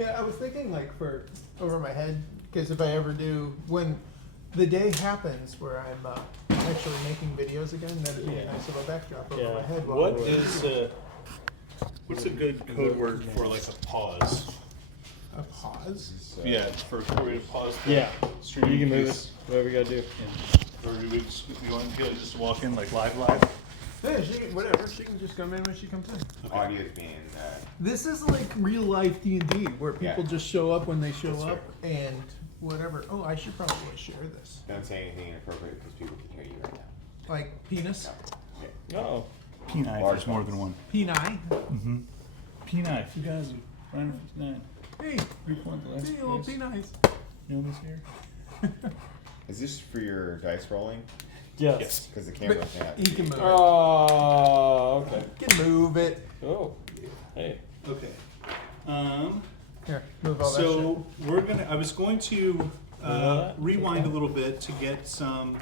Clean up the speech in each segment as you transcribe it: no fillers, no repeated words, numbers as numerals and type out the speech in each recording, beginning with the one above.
Yeah, I was thinking like for over my head, because if I ever do, when the day happens where I'm actually making videos again, that'd be a nice little backdrop over my head. What is what's a good code word for like a pause? A pause? Yeah, for Corey to pause. Yeah, Stream. you can move it. Whatever we gotta do. Or do we just, you want to just walk in like live? Yeah, whatever. She can just come in when she comes in. Okay. Audio is being. This is like real life D&D, where people just show up when they show That's up and whatever. Oh, I should probably share this. Don't say anything inappropriate because people can hear you right now. Like penis. Uh-oh. P9, there's more than one. P9. Mm-hmm. P9, 2059. Hey, hey, little P9s. You know this here? Is this for your dice rolling? Yes. Because the camera's not. He can move it. Oh, okay. He can move it. Oh, hey. Okay. Here, move all that So we're gonna. I was going to that? rewind a little bit to get some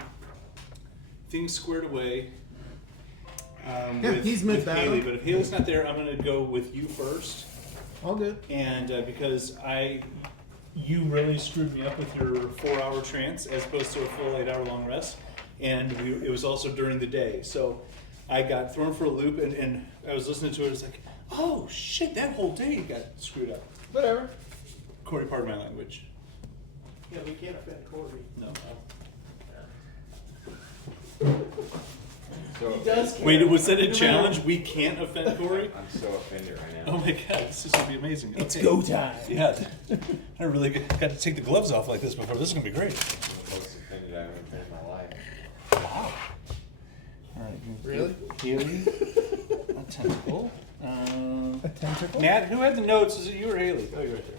things squared away. Yeah, he's with mid-battle. Hailey, but if Haley's not there, I'm gonna go with you first. shit. All good. And because you really screwed me up with your 4-hour trance as opposed to a full 8-hour-long rest, and it was also during the day, so I got thrown for a loop, and I was listening to it. It's like, oh shit, that whole day got screwed up. Whatever. Corey, pardon my language. Yeah, we can't offend Corey. No. So, He does care. Wait, was that a challenge? We can't offend Corey? I'm so offended right now. Oh my god, this is gonna be amazing. It's Okay. go time. Yeah, I really got to take the gloves off like this before. This is gonna be great. I'm the most offended I've ever been in my life. Wow. All right. Really? Haley. A tentacle. A tentacle? Matt, who had the notes? Is it you or Haley? Oh, you're right there.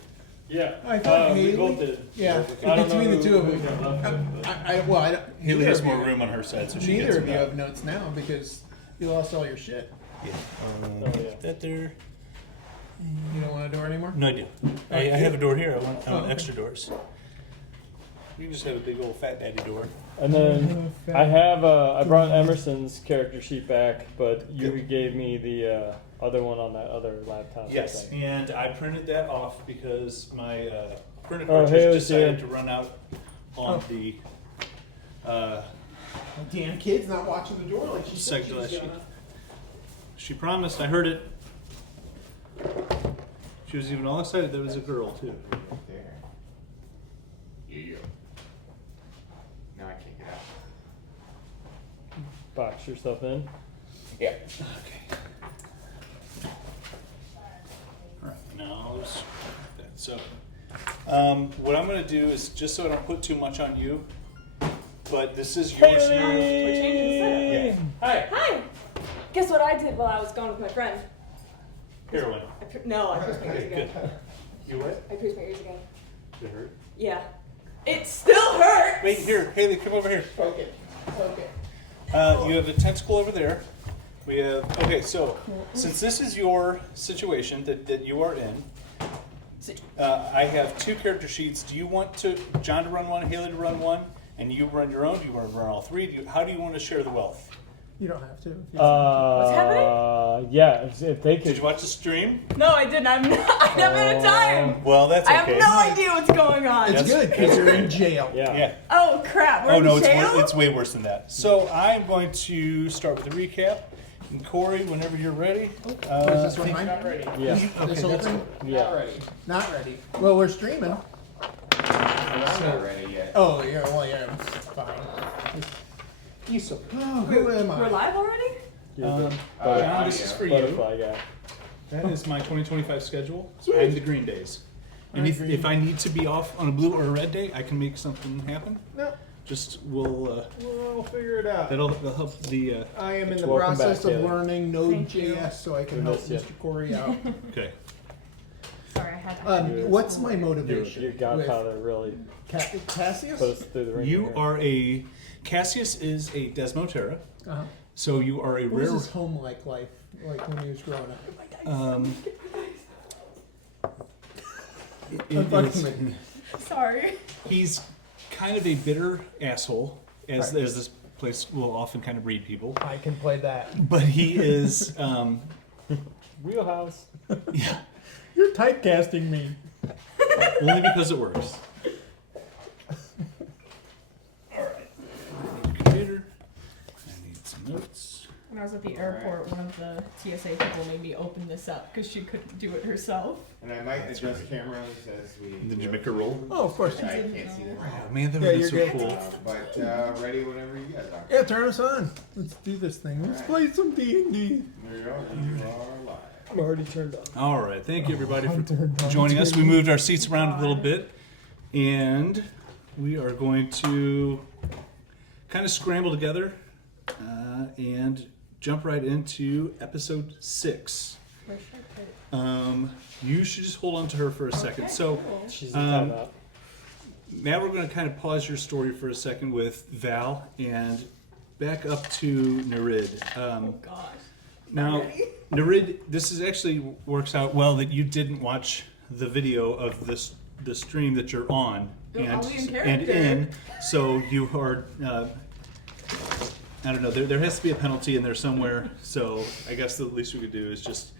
Yeah. I thought we Hailey. both did. Yeah, I don't between know the two of who them. got left. Well, I don't. Haley neither has of more you- room on her side, so she Neither gets of you it have notes now because you lost all your shit. Yeah. Oh, yeah. That there. You don't want a door anymore? No, I do. I have a door here. I want okay. extra doors. You can just have a big old fat daddy door. And then I have I brought Emerson's character sheet back, but you gave me the other one on that other laptop. I Yes, think. and I printed that off because my printer Oh, cartridge Haley's decided here. to run out on the Damn kid's not watching the door like she said she second was last gonna. sheet. She promised. I heard it. She was even all excited that it was a girl too. Right there. Yeah. Now I can't get out. Box your stuff in. Yeah. Okay. All right. Now let's that. So, what I'm going to do is just so I don't put too much on you, but this is your We're changing the setup. Hi. Hi! Guess what I did while I was gone with my friend? Heroin. I pierced my ears Good. again. You what? I pierced my ears again. Did it hurt? Yeah. It still hurts! Wait here, Haley, come over here. Okay. Okay. You have a tentacle over there. We have, okay, so since this is your situation that you are in, I have 2 character sheets. Do you want John to run one, Haley to run one, and you run your own? Do you want to run all 3? How do you want to share the wealth? You don't have to. What's happening? Yeah, if they Did could. you watch the stream? No, I didn't. I haven't had time. Well, that's I okay. have no idea what's going on. It's good because you're in jail. Yeah. Yeah. Oh crap! We're Oh no, in jail? it's way worse than that. So I'm going to start with the recap. And Corey, whenever you're ready. What is this one? Mine? Yeah. This whole thing? Yeah. Not ready. Well, we're streaming. I'm not ready yet. Oh, yeah. Well, yeah. It's fine. Oh, who am I? We're live already? John, this is for you. Butterfly guy. That is my 2025 schedule. And the green days. And if I need to be off on a blue or a red day, I can make something happen. No, Just we'll we'll figure it out. that'll help the I am in the Welcome process back, of Haley. learning Thank you. Node.js so I can We help miss you. Mr. Corey out. okay. Sorry, I had to. What's my motivation? Your godfather really Cassius? put us through the ringer. You are a Cassius is a Desmotera, Uh-huh. so you are a What was rare. his home life like when he was growing up? It I'm fucking is- with you. Sorry. he's kind of a bitter asshole, as this place will often kind of breed people. I can play that. But he is, Wheelhouse. yeah. You're typecasting me. Only because it works. All right. I need a computer. I need some notes. When I was at the airport, one of the TSA people made me open this up because she couldn't do it herself. And I might adjust cameras as we. Did you make a roll? Oh, of course. I can't see the Oh man, that Yeah, would be so you're cool. But ready whenever you guys are. Yeah, turn us on. Let's do this thing. Let's play some D&D. There you go. You are live. I'm already turned on. All right, thank you everybody for Hunter, joining us. We Hunter. moved our seats around a little bit, and we are going to kind of scramble together and jump right into episode 6. Where should I put it? You should just hold on to her for a second. Okay, So, cool. She's in timeout. now we're going to kind of pause your story for a second with Val and back up to Nereid. Oh gosh. Now, Ready? Nereid, this is actually works out well that you didn't watch the video of the stream that you're on Oh, I'll be in and character. in, so you are. I don't know. There has to be a penalty in there somewhere. So I guess the least we could do is just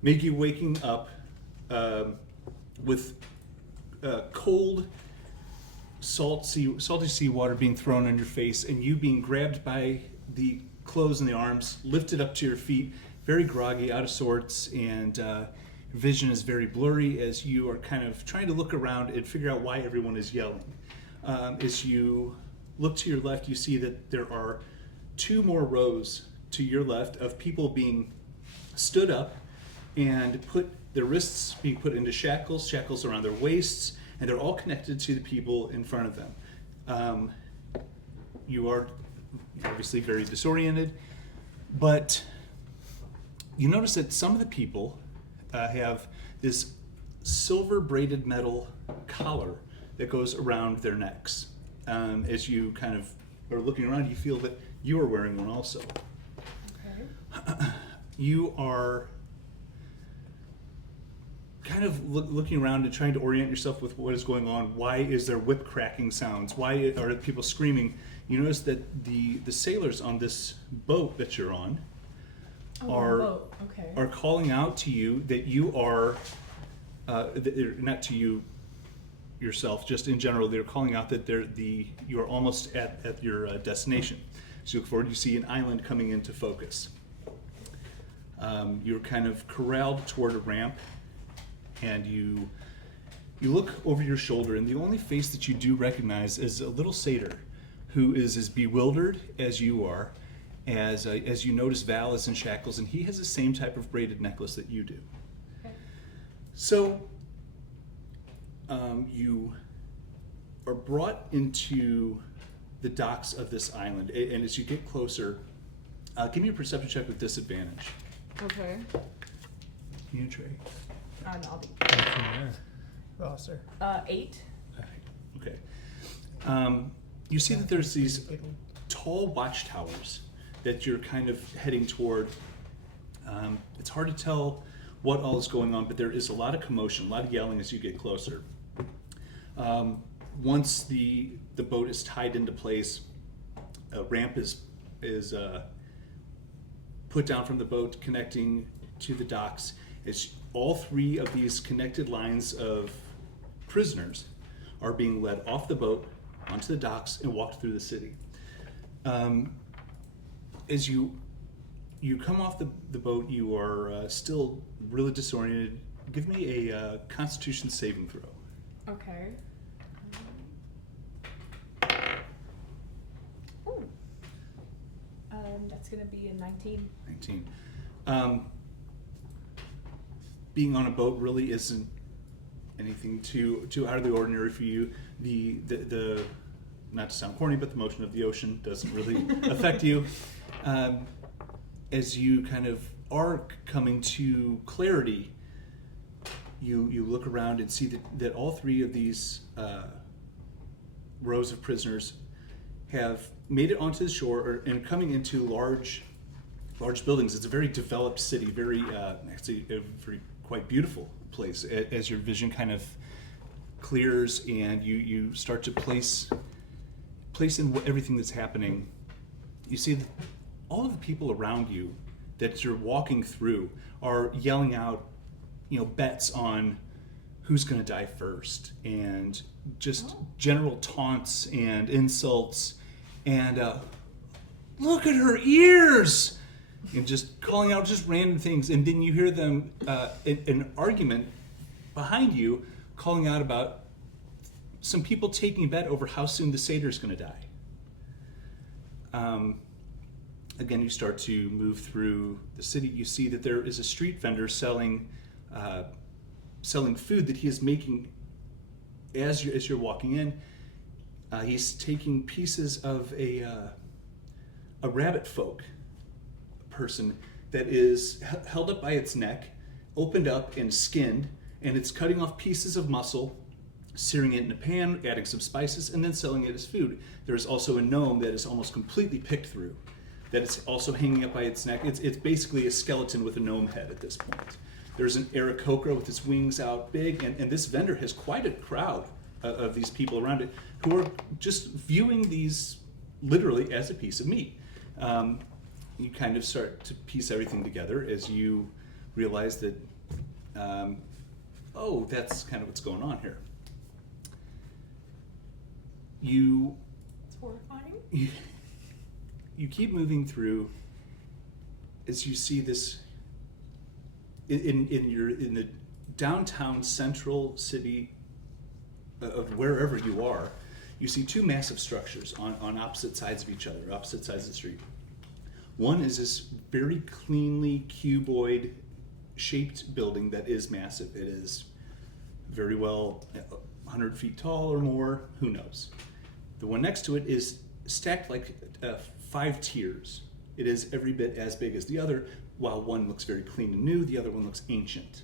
make you waking up with cold, salty seawater being thrown on your face, and you being grabbed by the clothes and the arms, lifted up to your feet, very groggy, out of sorts, and your vision is very blurry as you are kind of trying to look around and figure out why everyone is yelling. As you look to your left, you see that there are 2 more rows to your left of people being stood up and their wrists being put into shackles around their waists, and they're all connected to the people in front of them. You are obviously very disoriented, but you notice that some of the people have this silver braided metal collar that goes around their necks. As you kind of are looking around, you feel that you are wearing one also. Okay. You are kind of looking around and trying to orient yourself with what is going on. Why is there whip cracking sounds? Why are people screaming? You notice that the sailors on this boat that you're on are calling out to you that you are, not to you yourself, just in general, they're calling out that you are almost at your destination. So you look forward, you see an island coming into focus. You're kind of corralled toward a ramp, and you look over your shoulder, and the only face that you do recognize is a little satyr who is as bewildered as you are, as you notice Val is in shackles, and he has the same type of braided necklace that you do. Okay. So you are brought into the docks of this island, and as you get closer, give me a perception check with disadvantage. Okay. You trade. I'll be. Oh, sir. 8. Okay. You see that there's these tall watchtowers that you're kind of heading toward. It's hard to tell what all is going on, but there is a lot of commotion, a lot of yelling as you get closer. Once the boat is tied into place, a ramp is put down from the boat connecting to the docks. It's all 3 of these connected lines of prisoners are being led off the boat onto the docks and walked through the city. As you come off the boat, you are still really disoriented. Give me a Constitution saving throw. Okay. Ooh. That's gonna be a 19. 19. Being on a boat really isn't anything too out of the ordinary for you. The not to sound corny, but the motion of the ocean doesn't really affect you. As you kind of are coming to clarity, you look around and see that all 3 of these rows of prisoners have made it onto the shore and coming into large buildings. It's a very developed city, actually a very quite beautiful place. As your vision kind of clears and you start to place in everything that's happening, you see that all of the people around you that you're walking through are yelling out, bets on who's going to die first, and just general taunts and insults, and look at her ears, and just calling out just random things. And then you hear them an argument behind you calling out about some people taking a bet over how soon the satyr is going to die. Again, you start to move through the city. You see that there is a street vendor selling food that he is making as you're walking in. He's taking pieces of a rabbit folk person that is held up by its neck, opened up and skinned, and it's cutting off pieces of muscle, searing it in a pan, adding some spices, and then selling it as food. There's also a gnome that is almost completely picked through, that is also hanging up by its neck. It's basically a skeleton with a gnome head at this point. There's an Aarakocra with its wings out big, and this vendor has quite a crowd of these people around it who are just viewing these literally as a piece of meat. You kind of start to piece everything together as you realize that, that's kind of what's going on here. It's horrifying. You keep moving through as you see this in the downtown central city of wherever you are. You see two massive structures on opposite sides of each other, opposite sides of the street. One is this very cleanly cuboid shaped building that is massive. It is very well 100 feet tall or more, who knows. The one next to it is stacked like 5 tiers. It is every bit as big as the other, while one looks very clean and new, the other one looks ancient.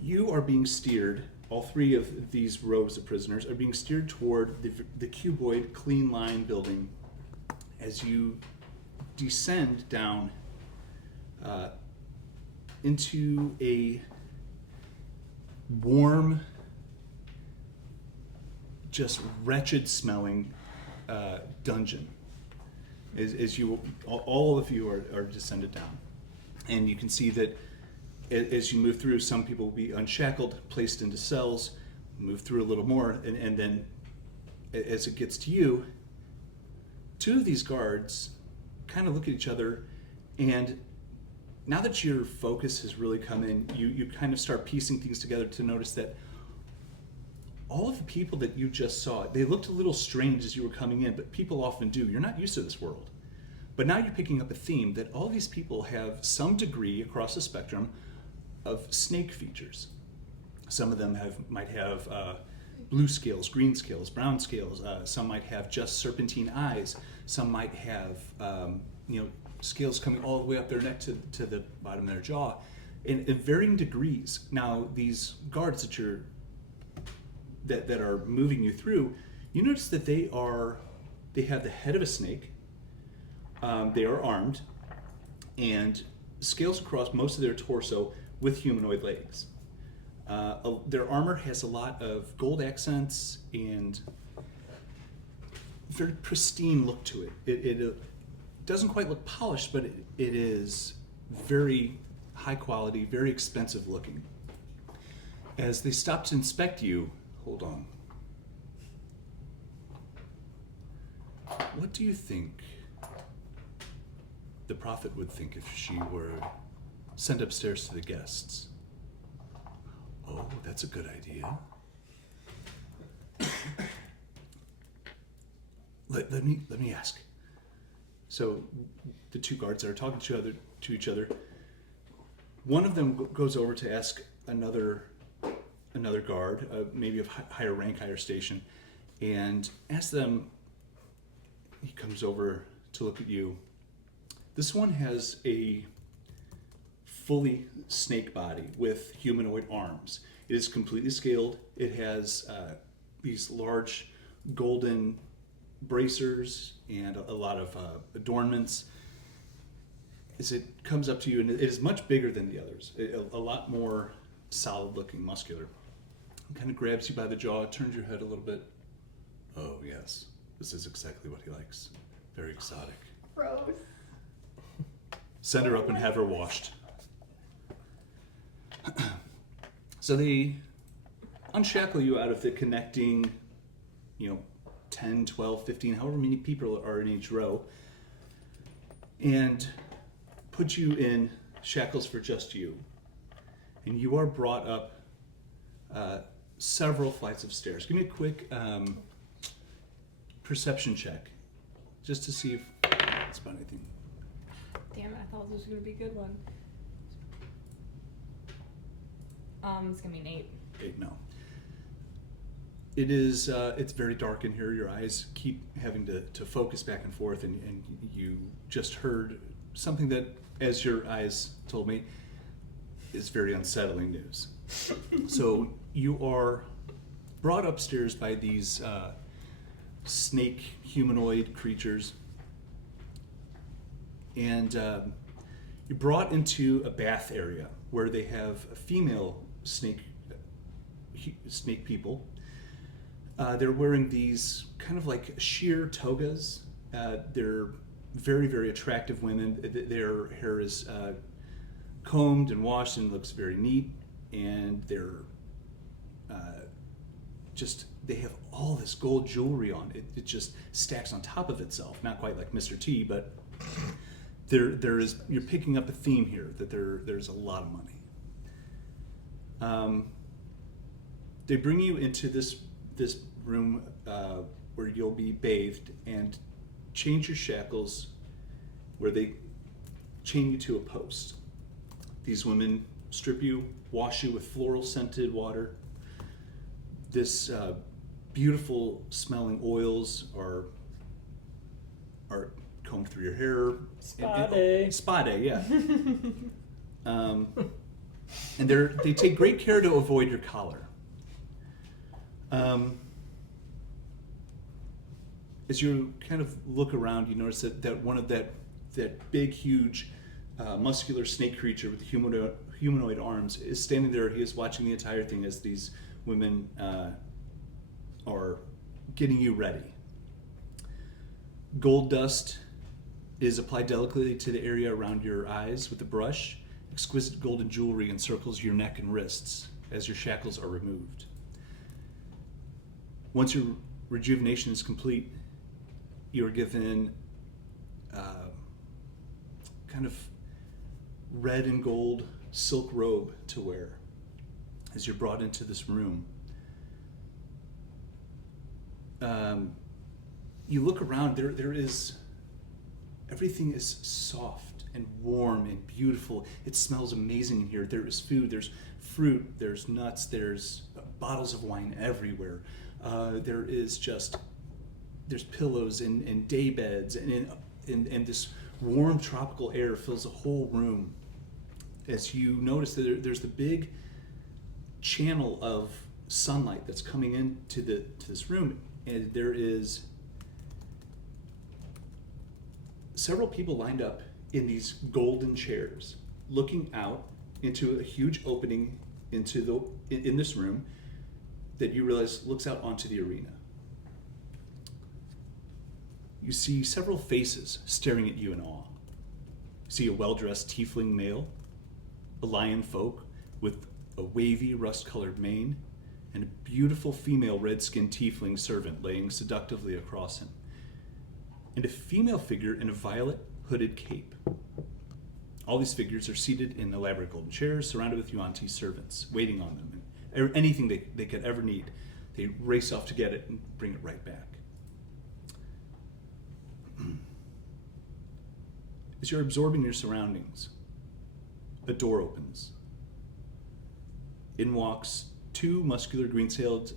You are being steered, all 3 of these rows of prisoners are being steered toward the cuboid clean line building as you descend down into a warm, just wretched smelling dungeon. As you, all of you are descended down. And you can see that as you move through, some people will be unshackled, placed into cells, move through a little more, and then as it gets to you, 2 of these guards kind of look at each other, and now that your focus has really come in, you kind of start piecing things together to notice that all of the people that you just saw, they looked a little strange as you were coming in, but people often do. You're not used to this world. But now you're picking up a theme that all these people have some degree across the spectrum of snake features. Some of them might have blue scales, green scales, brown scales. Some might have just serpentine eyes. Some might have scales coming all the way up their neck to the bottom of their jaw in varying degrees. Now, these guards that are moving you through, you notice that they have the head of a snake. They are armed, and scales across most of their torso with humanoid legs. Their armor has a lot of gold accents and very pristine look to it. It doesn't quite look polished, but it is very high quality, very expensive looking. As they stop to inspect you, hold on. What do you think the prophet would think if she were sent upstairs to the guests? Oh, that's a good idea. Let me ask. So the 2 guards that are talking to each other, one of them goes over to ask another guard, maybe of higher rank, higher station, and asks them. He comes over to look at you. This one has a fully snake body with humanoid arms. It is completely scaled. It has these large golden bracers and a lot of adornments. As it comes up to you, and it is much bigger than the others, a lot more solid looking, muscular. It kind of grabs you by the jaw, turns your head a little bit. Oh yes, this is exactly what he likes. Very exotic. Gross. Send her up and have her washed. So they unshackle you out of the connecting, 10, 12, 15, however many people are in each row, and put you in shackles for just you. And you are brought up several flights of stairs. Give me a quick perception check, just to see if it's about anything. Damn it, I thought this was gonna be a good one. It's gonna be an 8. 8, no. It is, it's very dark in here. Your eyes keep having to focus back and forth, and you just heard something that, as your eyes told me, is very unsettling news. So you are brought upstairs by these snake humanoid creatures, and you're brought into a bath area where they have a female snake people. They're wearing these kind of like sheer togas. They're very, very attractive women. Their hair is combed and washed and looks very neat, and they're they have all this gold jewelry on. It just stacks on top of itself. Not quite like Mr. T, but you're picking up a theme here that there's a lot of money. They bring you into this room where you'll be bathed and change your shackles, where they chain you to a post. These women strip you, wash you with floral scented water. This beautiful smelling oils are combed through your hair. Spa day. Spa day, yeah. And they take great care to avoid your collar. As you kind of look around, you notice that one of that big, huge, muscular snake creature with humanoid arms is standing there. He is watching the entire thing as these women are getting you ready. Gold dust is applied delicately to the area around your eyes with a brush. Exquisite golden jewelry encircles your neck and wrists as your shackles are removed. Once your rejuvenation is complete, you are given kind of red and gold silk robe to wear as you're brought into this room. You look around, everything is soft and warm and beautiful. It smells amazing in here. There is food, there's fruit, there's nuts, there's bottles of wine everywhere. There's pillows and day beds, and this warm tropical air fills the whole room. As you notice that there's the big channel of sunlight that's coming into this room, and there is several people lined up in these golden chairs, looking out into a huge opening in this room that you realize looks out onto the arena. You see several faces staring at you in awe. You see a well-dressed tiefling male, a lion folk with a wavy rust-colored mane, and a beautiful female red-skinned tiefling servant laying seductively across him, and a female figure in a violet hooded cape. All these figures are seated in elaborate golden chairs, surrounded with Yuan-Ti servants, waiting on them, and anything they could ever need. They race off to get it and bring it right back. As you're absorbing your surroundings, a door opens. In walks two muscular green-scaled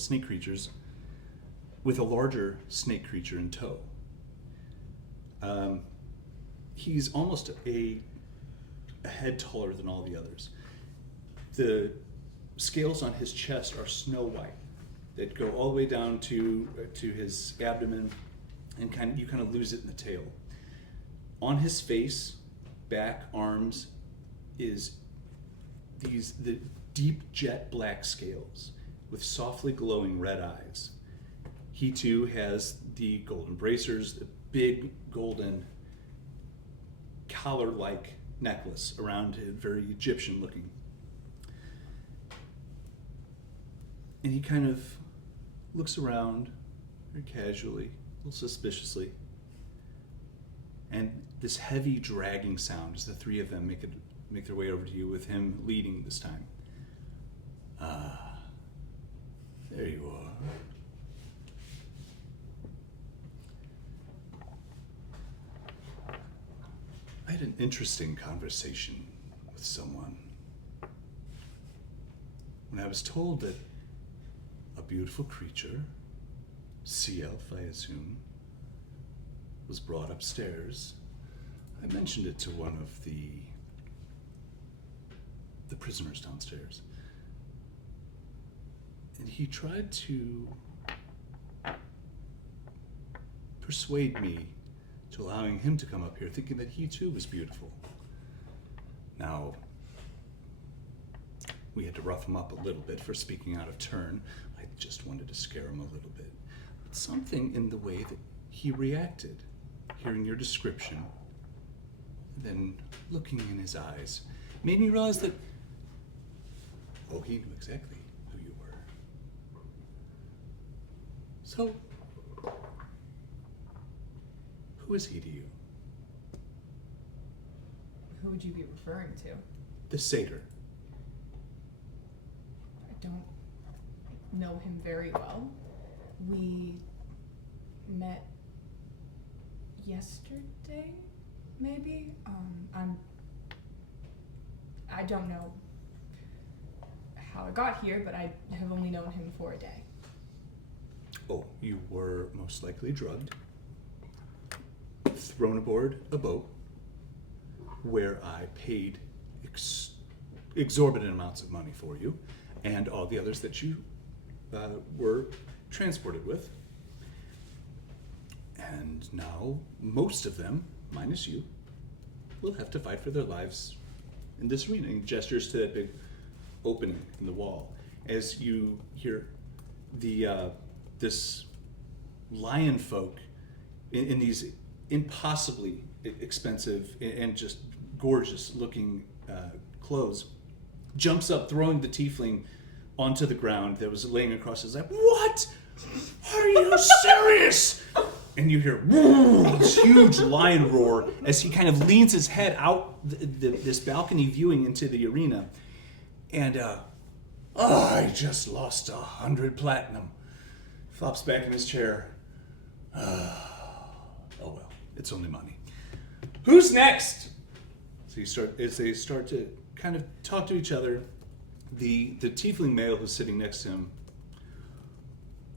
snake creatures with a larger snake creature in tow. He's almost a head taller than all the others. The scales on his chest are snow white that go all the way down to his abdomen, and you kind of lose it in the tail. On his face, back, arms, is the deep jet black scales with softly glowing red eyes. He too has the golden bracers, the big golden collar-like necklace around it, very Egyptian looking. And he kind of looks around very casually, a little suspiciously. And this heavy dragging sound as the three of them make their way over to you, with him leading this time. Ah, there you are. I had an interesting conversation with someone when I was told that a beautiful creature, sea elf, I assume, was brought upstairs. I mentioned it to one of the prisoners downstairs. And he tried to persuade me to allowing him to come up here, thinking that he too was beautiful. Now, we had to rough him up a little bit for speaking out of turn. I just wanted to scare him a little bit. But something in the way that he reacted, hearing your description, then looking in his eyes, made me realize that, oh, he knew exactly who you were. So, who is he to you? Who would you be referring to? The satyr. I don't know him very well. We met yesterday, maybe? I don't know how I got here, but I have only known him for a day. Oh, you were most likely drugged, thrown aboard a boat, where I paid exorbitant amounts of money for you, and all the others that you were transported with. And now, most of them, minus you, will have to fight for their lives in this arena. He gestures to that big opening in the wall. As you hear this lion folk in these impossibly expensive and just gorgeous looking clothes, jumps up, throwing the tiefling onto the ground that was laying across his lap. What? Are you serious? And you hear this huge lion roar as he kind of leans his head out this balcony viewing into the arena. And I just lost 100 platinum. Flops back in his chair. Oh well, it's only money. Who's next? So as they start to kind of talk to each other, the tiefling male who's sitting next to him.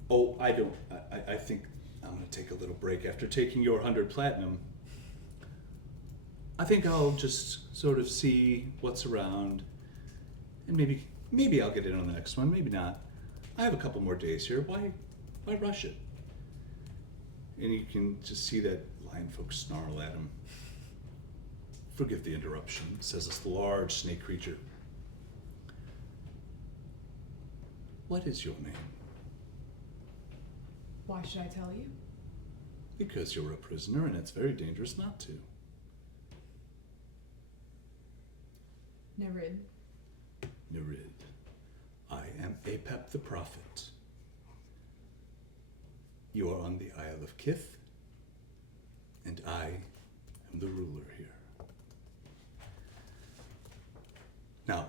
Oh, I think I'm going to take a little break after taking your 100 platinum. I think I'll just sort of see what's around, and maybe I'll get in on the next one. Maybe not. I have a couple more days here. Why rush it? And you can just see that lion folk snarl at him. Forgive the interruption, says this large snake creature. What is your name? Why should I tell you? Because you're a prisoner and it's very dangerous not to. Nereid. Nereid. I am Apep the Prophet. You are on the Isle of Kith, and I am the ruler here. Now,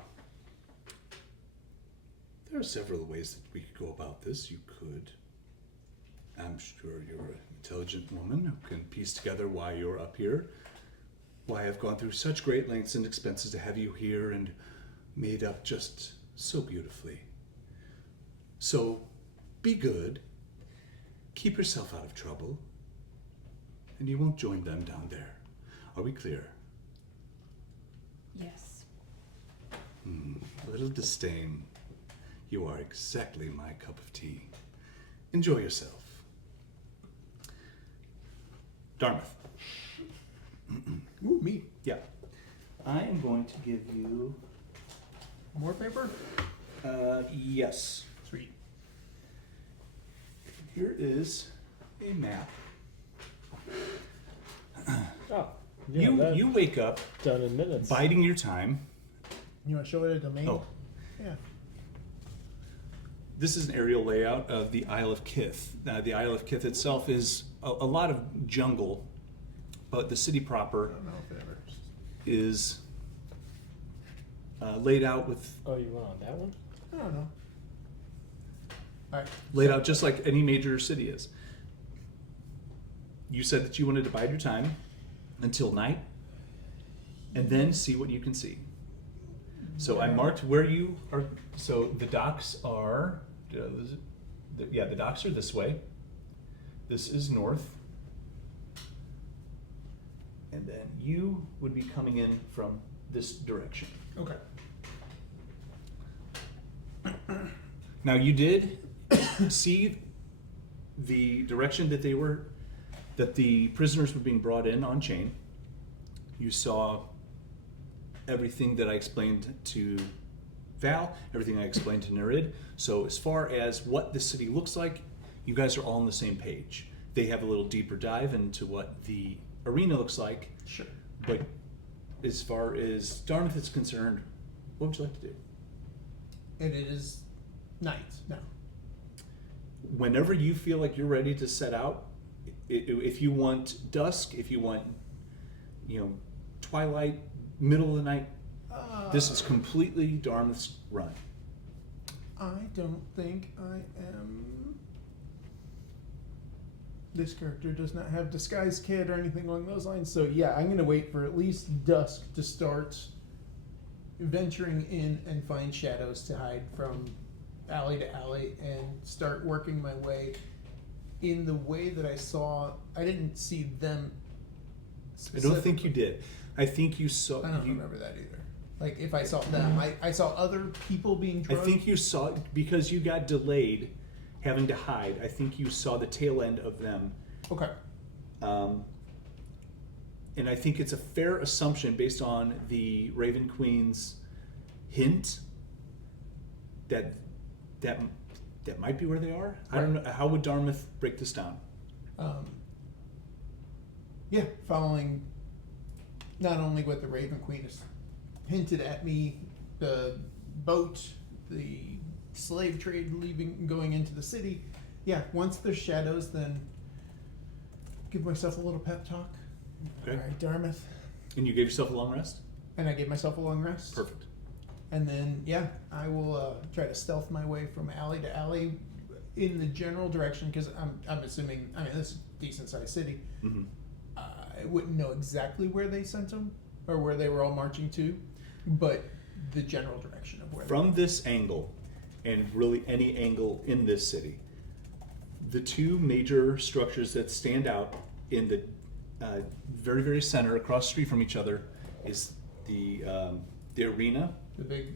there are several ways that we could go about this. You could, I'm sure you're an intelligent woman who can piece together why you're up here, why I've gone through such great lengths and expenses to have you here and made up just so beautifully. So, be good, keep yourself out of trouble, and you won't join them down there. Are we clear? Yes. A little disdain. You are exactly my cup of tea. Enjoy yourself. Darmythe. Ooh, me. Yeah. I am going to give you... More paper? Yes. Sweet. Here is a map. Oh, yeah, You wake up done in minutes. biding your time. You want to show it a domain? Oh. Yeah. this is an aerial layout of the Isle of Kith. The Isle of Kith itself is a lot of jungle, but the city proper I don't know if it ever. is laid out with Oh, you went on that one? I don't know. All right. laid out just like any major city is. You said that you wanted to bide your time until night, and then see what you can see. So I marked where you are. So the docks are, the docks are this way. This is north. And then you would be coming in from this direction. Okay. Now you did see the direction that the prisoners were being brought in on chain. You saw everything that I explained to Val, everything I explained to Nereid. So as far as what the city looks like, you guys are all on the same page. They have a little deeper dive into what the arena looks like. Sure. But as far as Darmythe is concerned, what would you like to do? And it is night now. Whenever you feel like you're ready to set out, if you want dusk, if you want, twilight, middle of the night, this is completely Darmythe's run. I don't think I am. This character does not have disguise kit or anything along those lines. So yeah, I'm gonna wait for at least dusk to start venturing in and find shadows to hide from alley to alley and start working my way in the way that I saw. I didn't see them. I don't think you did. I think you saw. I don't remember that either. Like if I saw them, I saw other people being drugged. I think you saw, because you got delayed having to hide, I think you saw the tail end of them. Okay. And I think it's a fair assumption based on the Raven Queen's hint that might be where they are. I don't know. How would Darmythe break this down? Yeah, following not only what the Raven Queen has hinted at me, the boat, the slave trade going into the city. Yeah, once there's shadows, then give myself a little pep talk. Okay. All right, Darmythe. And you gave yourself a long rest? And I gave myself a long rest. Perfect. And then, yeah, I will try to stealth my way from alley to alley in the general direction, because I'm assuming, this is a decent sized city. Mm-hmm. I wouldn't know exactly where they sent them or where they were all marching to, but the general direction of where. From this angle, and really any angle in this city, the two major structures that stand out in the very, very center, across the street from each other, is the arena. The big.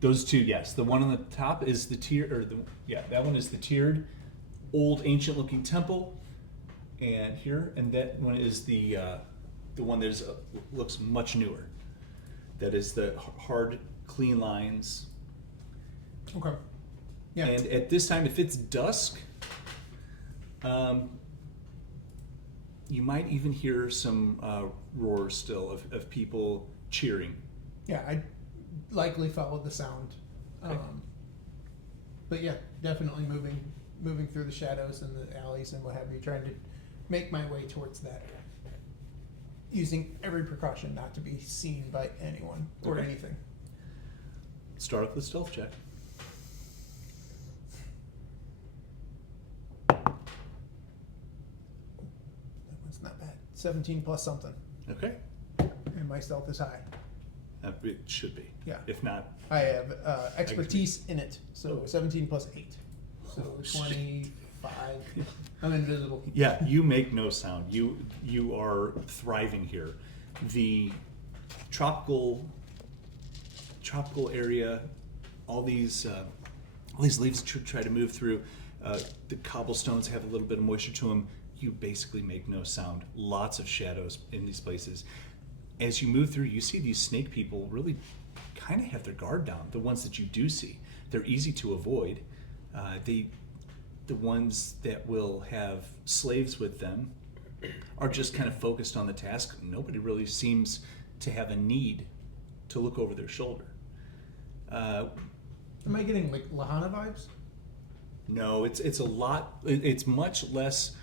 Those two, yes. The one on the top is the that one is the tiered, old, ancient-looking temple, and that one is the one that looks much newer. That is the hard, clean lines. Okay. Yeah. And at this time, if it's dusk, you might even hear some roars still of people cheering. Yeah, I likely follow the sound. Okay. But yeah, definitely moving through the shadows and the alleys and what have you, trying to make my way towards that. Using every precaution not to be seen by anyone or Okay. anything. Start with the stealth check. That one's not bad. 17 plus something. Okay. And my stealth is high. It should be. Yeah. If not, I have expertise in it, so 17 plus 8. So 25. I'm invisible. yeah, you make no sound. You are thriving here. The tropical area, all these leaves try to move through. The cobblestones have a little bit of moisture to them. You basically make no sound. Lots of shadows in these places. As you move through, you see these snake people really kind of have their guard down. The ones that you do see, they're easy to avoid. The ones that will have slaves with them are just kind of focused on the task. Nobody really seems to have a need to look over their shoulder. Am I getting like Lahana vibes? No, it's a lot. It's much less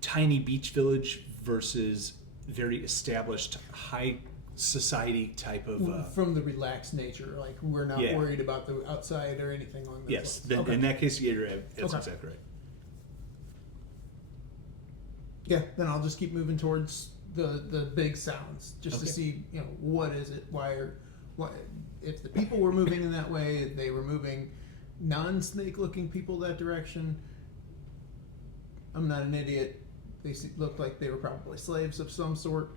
tiny beach village versus very established high society type of. From the relaxed nature, like we're not Yeah. worried about the outside or anything along those Yes, lines. then, Okay. in that case, yeah, that's Okay. exactly right. Yeah, then I'll just keep moving towards the big sounds, just to Okay. see, what is it? Why? If the people were moving in that way, they were moving non-snake looking people that direction. I'm not an idiot. They looked like they were probably slaves of some sort.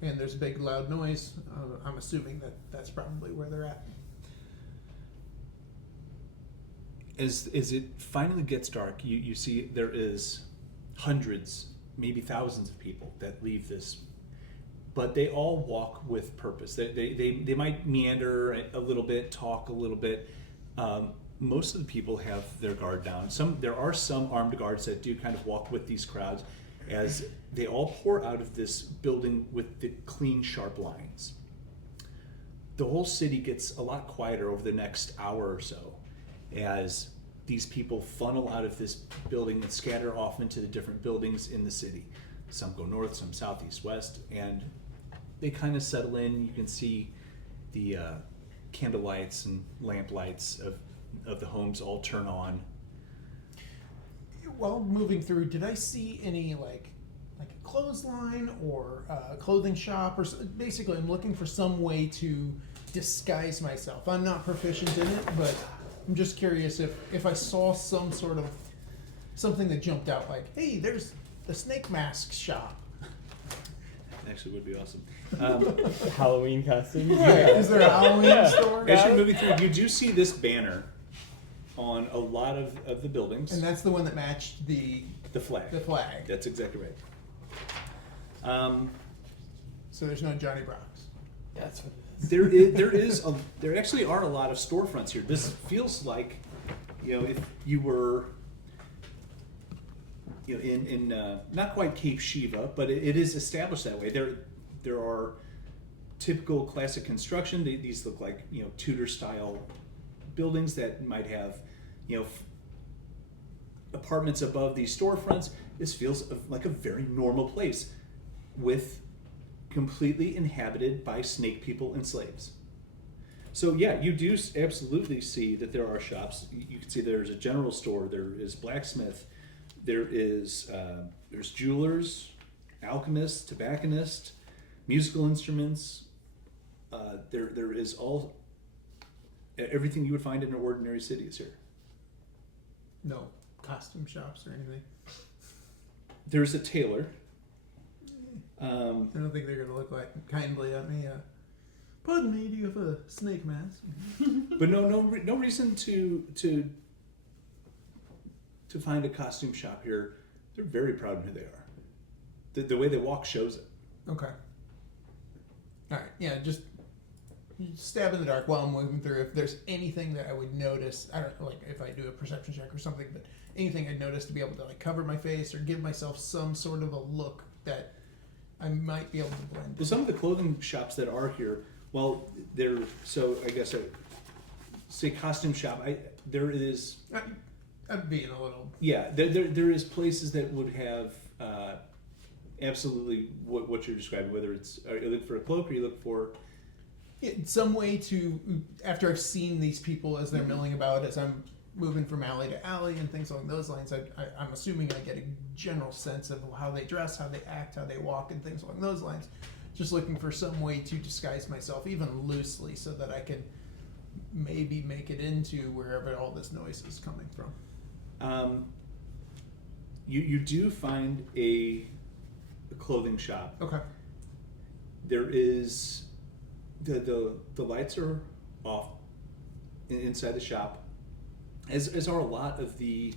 And there's a big loud noise. I'm assuming that's probably where they're at. As it finally gets dark, you see there is hundreds, maybe thousands of people that leave this, but they all walk with purpose. They might meander a little bit, talk a little bit. Most of the people have their guard down. There are some armed guards that do kind of walk with these crowds as they all pour out of this building with the clean, sharp lines. The whole city gets a lot quieter over the next hour or so as these people funnel out of this building and scatter off into the different buildings in the city. Some go north, some south, east, west, and they kind of settle in. You can see the candle lights and lamp lights of the homes all turn on. While moving through, did I see any like a clothesline or a clothing shop basically I'm looking for some way to disguise myself. I'm not proficient in it, but I'm just curious if I saw some sort of something that jumped out, like, hey, there's the snake mask shop. Actually would be awesome. Halloween costumes. Right. Is there a Halloween store? As you're moving through, you do see this banner on a lot of the buildings. And that's the one that matched the flag. the flag. That's exactly right. So there's no Johnny Brocks. That's what it is. There actually are a lot of storefronts here. This feels like, if you were, in not quite Cape Shiva, but it is established that way. There are typical classic construction. These look like Tudor style buildings that might have apartments above these storefronts. This feels like a very normal place with completely inhabited by snake people and slaves. So yeah, you do absolutely see that there are shops. You can see there's a general store, there is blacksmith, there's jewelers, alchemists, tobacconists, musical instruments. There is everything you would find in an ordinary city is here. No costume shops or anything. There's a tailor. I don't think they're going to look like kindly at me. Pardon me, do you have a snake mask? But no reason to find a costume shop here. They're very proud of who they are. The way they walk shows it. Okay. All right. Yeah, just stab in the dark while I'm moving through. If there's anything that I would notice, I don't know, like if I do a perception check or something, but anything I'd notice to be able to like cover my face or give myself some sort of a look that I might be able to blend. Well, some of the clothing shops that are here, well, they're I guess I say costume shop. There is. I'm being a little. Yeah, there is places that would have absolutely what you're describing. Whether it's you look for a cloak or you look for some way to, after I've seen these people as they're milling about, as I'm moving from alley to alley and things along those lines, I'm assuming I get a general sense of how they dress, how they act, how they walk, and things along those lines. Just looking for some way to disguise myself, even loosely, so that I can maybe make it into wherever all this noise is coming from. You do find a clothing shop. Okay. There is the lights are off inside the shop, as are a lot of the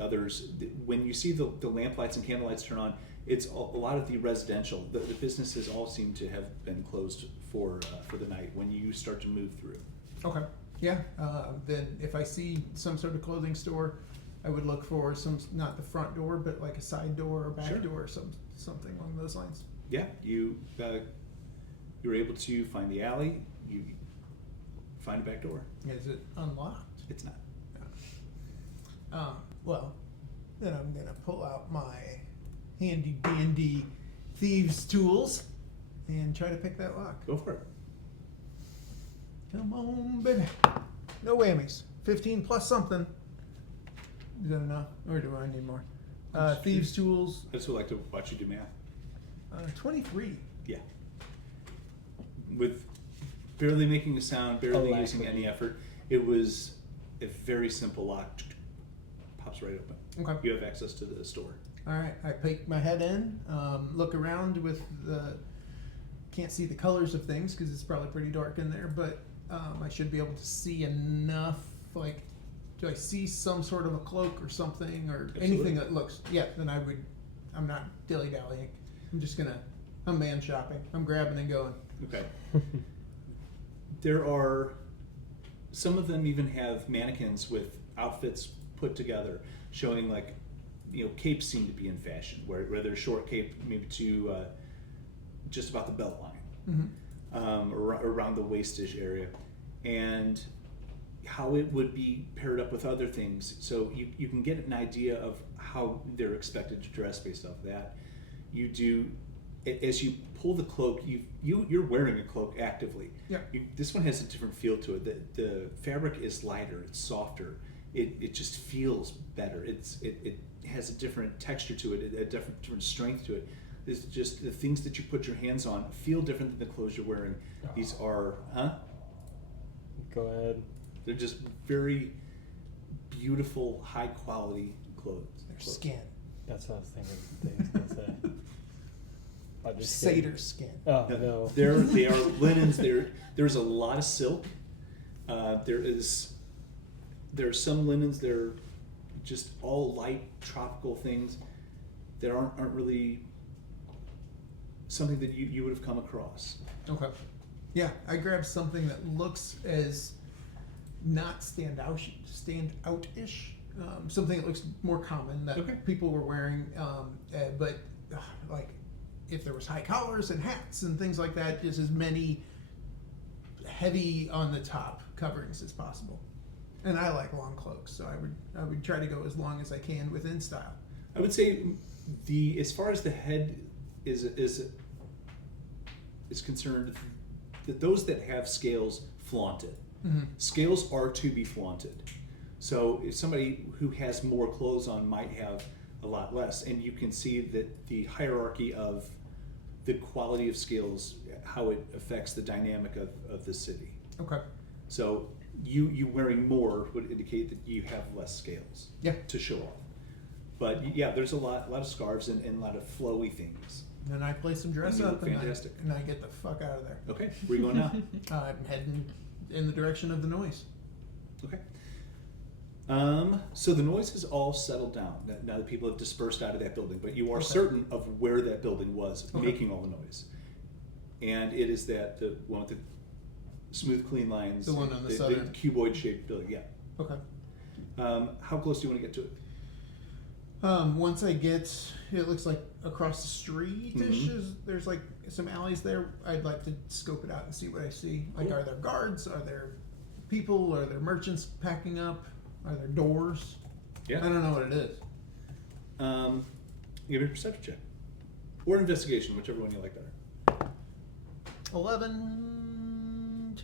others. When you see the lamp lights and candle lights turn on, it's a lot of the residential. The businesses all seem to have been closed for the night when you start to move through. Okay. Yeah. Then if I see some sort of clothing store, I would look for not the front door, but like a side door or back Sure. door or something along those lines. Yeah, you were able to find the alley. You find a back door. Is it unlocked? It's not. Well, then I'm gonna pull out my handy dandy thieves' tools and try to pick that lock. Go for it. Come on, baby. No whammies. 15 plus something. Is that enough? Or do I need more? Thieves' tools. I just would like to watch you do math. 23. Yeah. With barely making a sound, barely Alacrity. using any effort, it was a very simple lock. Pops right open. Okay. You have access to the store. All right. I peek my head in, look around with the. Can't see the colors of things because it's probably pretty dark in there, but I should be able to see enough. Like, do I see some sort of a cloak or something or Absolutely. anything that looks? Yeah. Then I would. I'm not dilly dallying. I'm just gonna. I'm man shopping. I'm grabbing and going. Okay. There are, some of them even have mannequins with outfits put together, showing like, capes seem to be in fashion, where they're short cape maybe to just about the belt line, Mm-hmm. around the waist-ish area, and how it would be paired up with other things. So you can get an idea of how they're expected to dress based off of that. You do, as you pull the cloak, you're wearing a cloak actively. Yeah. This one has a different feel to it. The fabric is lighter, it's softer. It just feels better. It has a different texture to it, a different strength to it. It's just the things that you put your hands on feel different than the clothes you're wearing. These are, Go ahead. They're just very beautiful, high quality clothes. Their skin. That's what I was thinking. I was gonna say. I just Satyr skin. Oh no. They are linens. There's a lot of silk. There's some linens. They're just all light tropical things that aren't really something that you would have come across. Okay. Yeah, I grabbed something that looks as not stand-out-ish, something that looks more common that Okay. people were wearing, but like if there was high collars and hats and things like that, just as many heavy on the top coverings as possible. And I like long cloaks, so I would try to go as long as I can within style. I would say as far as the head is concerned, that those that have scales flaunt it. Mm-hmm. Scales are to be flaunted. So if somebody who has more clothes on might have a lot less, and you can see that the hierarchy of the quality of scales, how it affects the dynamic of the city. Okay. So you wearing more would indicate that you have less scales. Yeah. To show off. But yeah, there's a lot of scarves and a lot of flowy things. Then I play some dress And you up look fantastic. and I get the fuck out of there. Okay, where are you going now? I'm heading in the direction of the noise. Okay. So the noise has all settled down now that people have dispersed out of that building, but you are Okay. certain of where that building was Okay. making all the noise. And it is the one with the smooth, clean lines. The one on the the southern- cuboid shaped building, yeah. Okay. How close do you want to get to it? Once I get, it looks like across the street, Mhm. there's like some alleys there. I'd like to scope it out and see what I see. Like, Cool. are there guards? Are there people? Are there merchants packing up? Are there doors? Yeah. I don't know what it is. Give me a perception check. Or investigation, whichever one you like better. 11,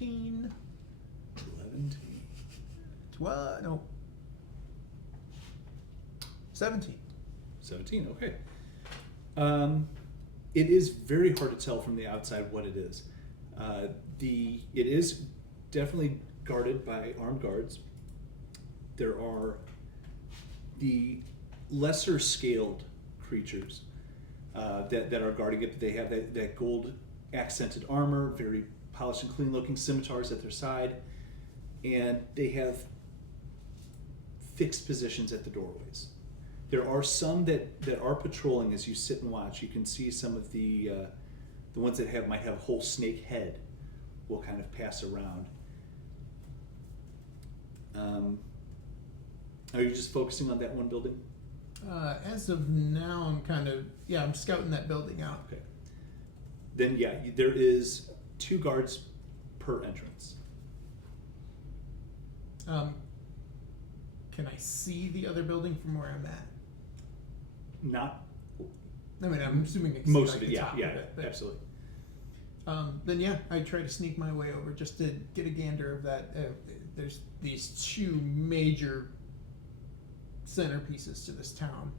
12, no. 17. 17, okay. It is very hard to tell from the outside what it is. It is definitely guarded by armed guards. There are the lesser scaled creatures that are guarding it. They have that gold accented armor, very polished and clean looking scimitars at their side, and they have fixed positions at the doorways. There are some that are patrolling as you sit and watch. You can see some of the ones that might have a whole snake head will kind of pass around. Are you just focusing on that one building? As of now, I'm scouting that building out. Okay. Then yeah, there is 2 guards per entrance. Can I see the other building from where I'm at? Not I mean, I'm assuming I can see most like of it. the Yeah, top yeah, of it, but, absolutely. Then yeah, I try to sneak my way over just to get a gander of that. There's these two major centerpieces to this town.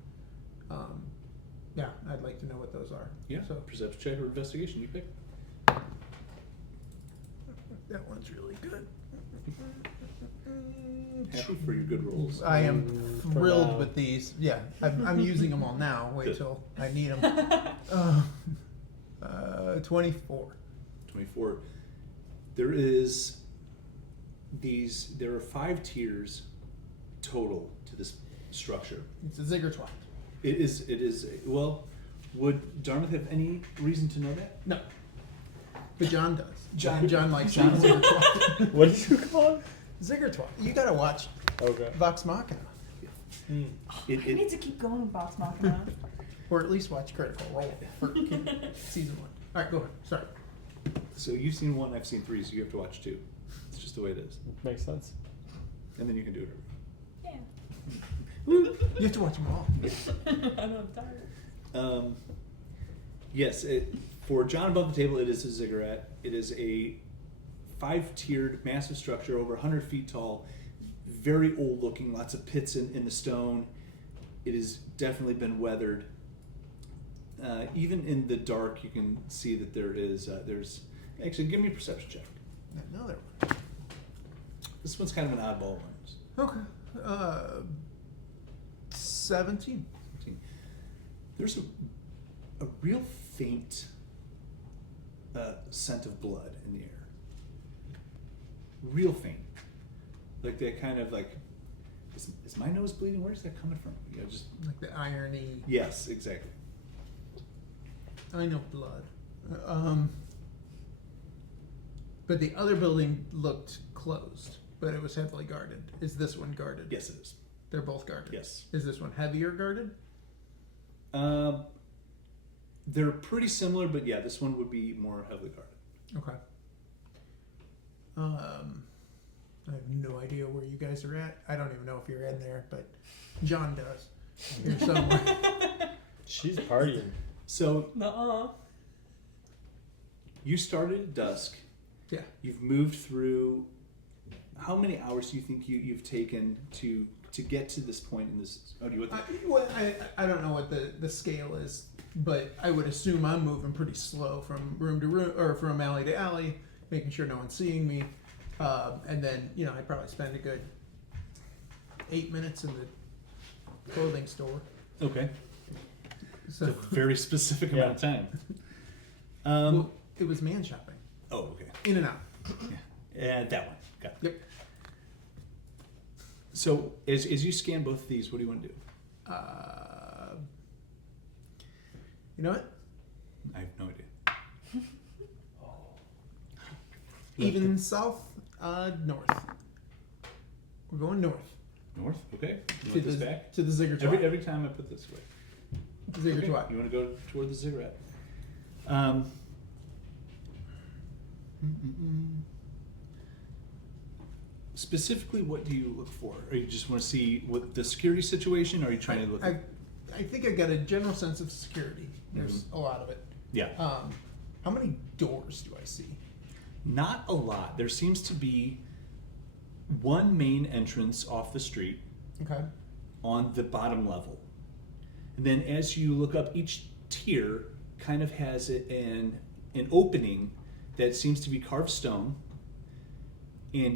Yeah, I'd like to know what those are. Yeah. So Perception check or investigation. You pick. that one's really good. Happy for your good rolls. I am For thrilled now. with these. Yeah, I'm using them all now. Wait Good. till I need them. 24. 24. There are 5 tiers total to this structure. It's a ziggurat. It is, well, would Darmythe have any reason to know that? No, but John does. John- John likes John- ziggurat. What did you call it? Ziggurat. You gotta watch Okay. Vox Machina, Hmm. I need to keep going, Box Machina. or at least watch Critical Role for season 1. All right, go ahead. Sorry. So you've seen 1, I've seen 3, so you have to watch 2. It's just the way it is. Makes sense. And then you can do it. Yeah. You have to watch them all. I know, I'm tired. Yes, for John above the table, it is a ziggurat. It is a 5-tiered, massive structure, over 100 feet tall, very old looking, lots of pits in the stone. It has definitely been weathered. Even in the dark, you can see that there's, actually, give me a perception check. Another one. This one's kind of an oddball one. Okay. 17. There's a real faint scent of blood in the air. Real faint. Like that kind of like, is my nose bleeding? Where's that coming from? You know, just Like the irony. yes, exactly. I know blood. But the other building looked closed, but it was heavily guarded. Is this one guarded? Yes, it is. They're both guarded. Yes. Is this one heavier guarded? They're pretty similar, but yeah, this one would be more heavily guarded. Okay. I have no idea where you guys are at. I don't even know if you're in there, but John does. You're somewhere. She's partying. So Nuh-uh. you started at dusk. Yeah. You've moved through. How many hours do you think you've taken to get to this point in this? Oh, do you? I don't know what the scale is, but I would assume I'm moving pretty slow from room to room or from alley to alley, making sure no one's seeing me. And then, I'd probably spend a good 8 minutes in the clothing store. Okay. So It's a very specific amount of time. well, it was man shopping, Oh, okay. in and out. Yeah. That one. Got it. Yep. So as you scan both of these, what do you want to do? You know what? I have no idea. Even south, north. We're going north. North. Okay. You To want this the, back? to the ziggurat. Every time I put this away. Ziggurat. Okay. You want to go toward the ziggurat? Specifically, what do you look for? Or you just want to see what the security situation? Or are you trying to look? I think I got a general sense of security. There's a lot of it. Yeah. How many doors do I see? Not a lot. There seems to be one main entrance off the street Okay. on the bottom level. And then as you look up, each tier kind of has an opening that seems to be carved stone. And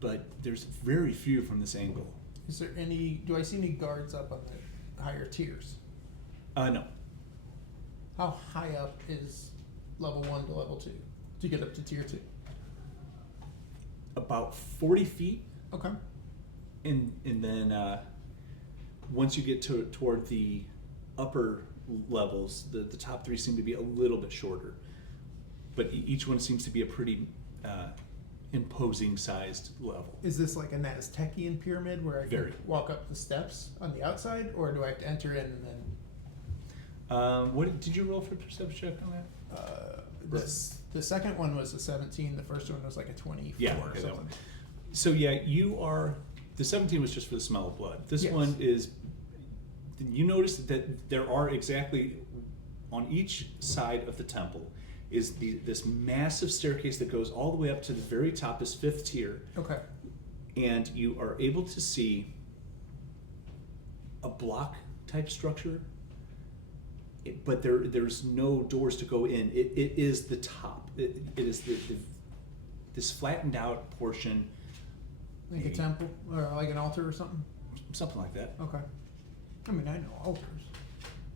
but there's very few from this angle. Is there do I see any guards up on the higher tiers? No. How high up is level 1 to level 2 to get up to tier 2? About 40 feet. Okay. And then once you get toward the upper levels, the top 3 seem to be a little bit shorter. But each one seems to be a pretty imposing sized level. Is this like a Naztecian pyramid where I can Very. walk up the steps on the outside, or do I have to enter in and then? What did you roll for perception check on that? The second one was a 17. The first one was like a 24 Yeah, or okay, that something. So yeah, you are. The 17 was just for the smell of blood. This Yes. one is. You notice that there are exactly on each side of the temple is this massive staircase that goes all the way up to the very top, this 5th tier, Okay. and you are able to see a block type structure. But there's no doors to go in. It is the top. It is this flattened out portion. Like a temple or like an altar or something. Something like that. Okay. I mean, I know altars.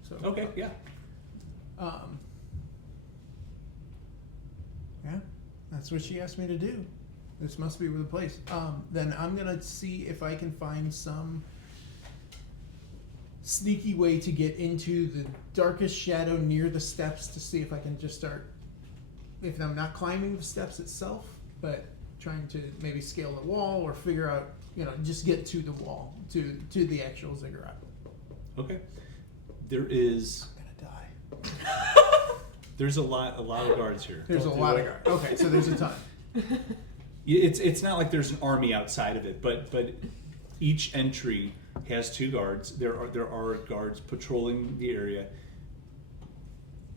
So. Okay, yeah. Yeah, that's what she asked me to do. This must be the place. Then I'm gonna see if I can find some sneaky way to get into the darkest shadow near the steps to see if I can just start, if I'm not climbing the steps itself, but trying to maybe scale the wall or figure out, just get to the wall, to the actual ziggurat. Okay. There is. I'm gonna die. There's a lot of guards here. There's a lot of guards. Okay, so there's a ton. It's not like there's an army outside of it, but each entry has 2 guards. There are guards patrolling the area,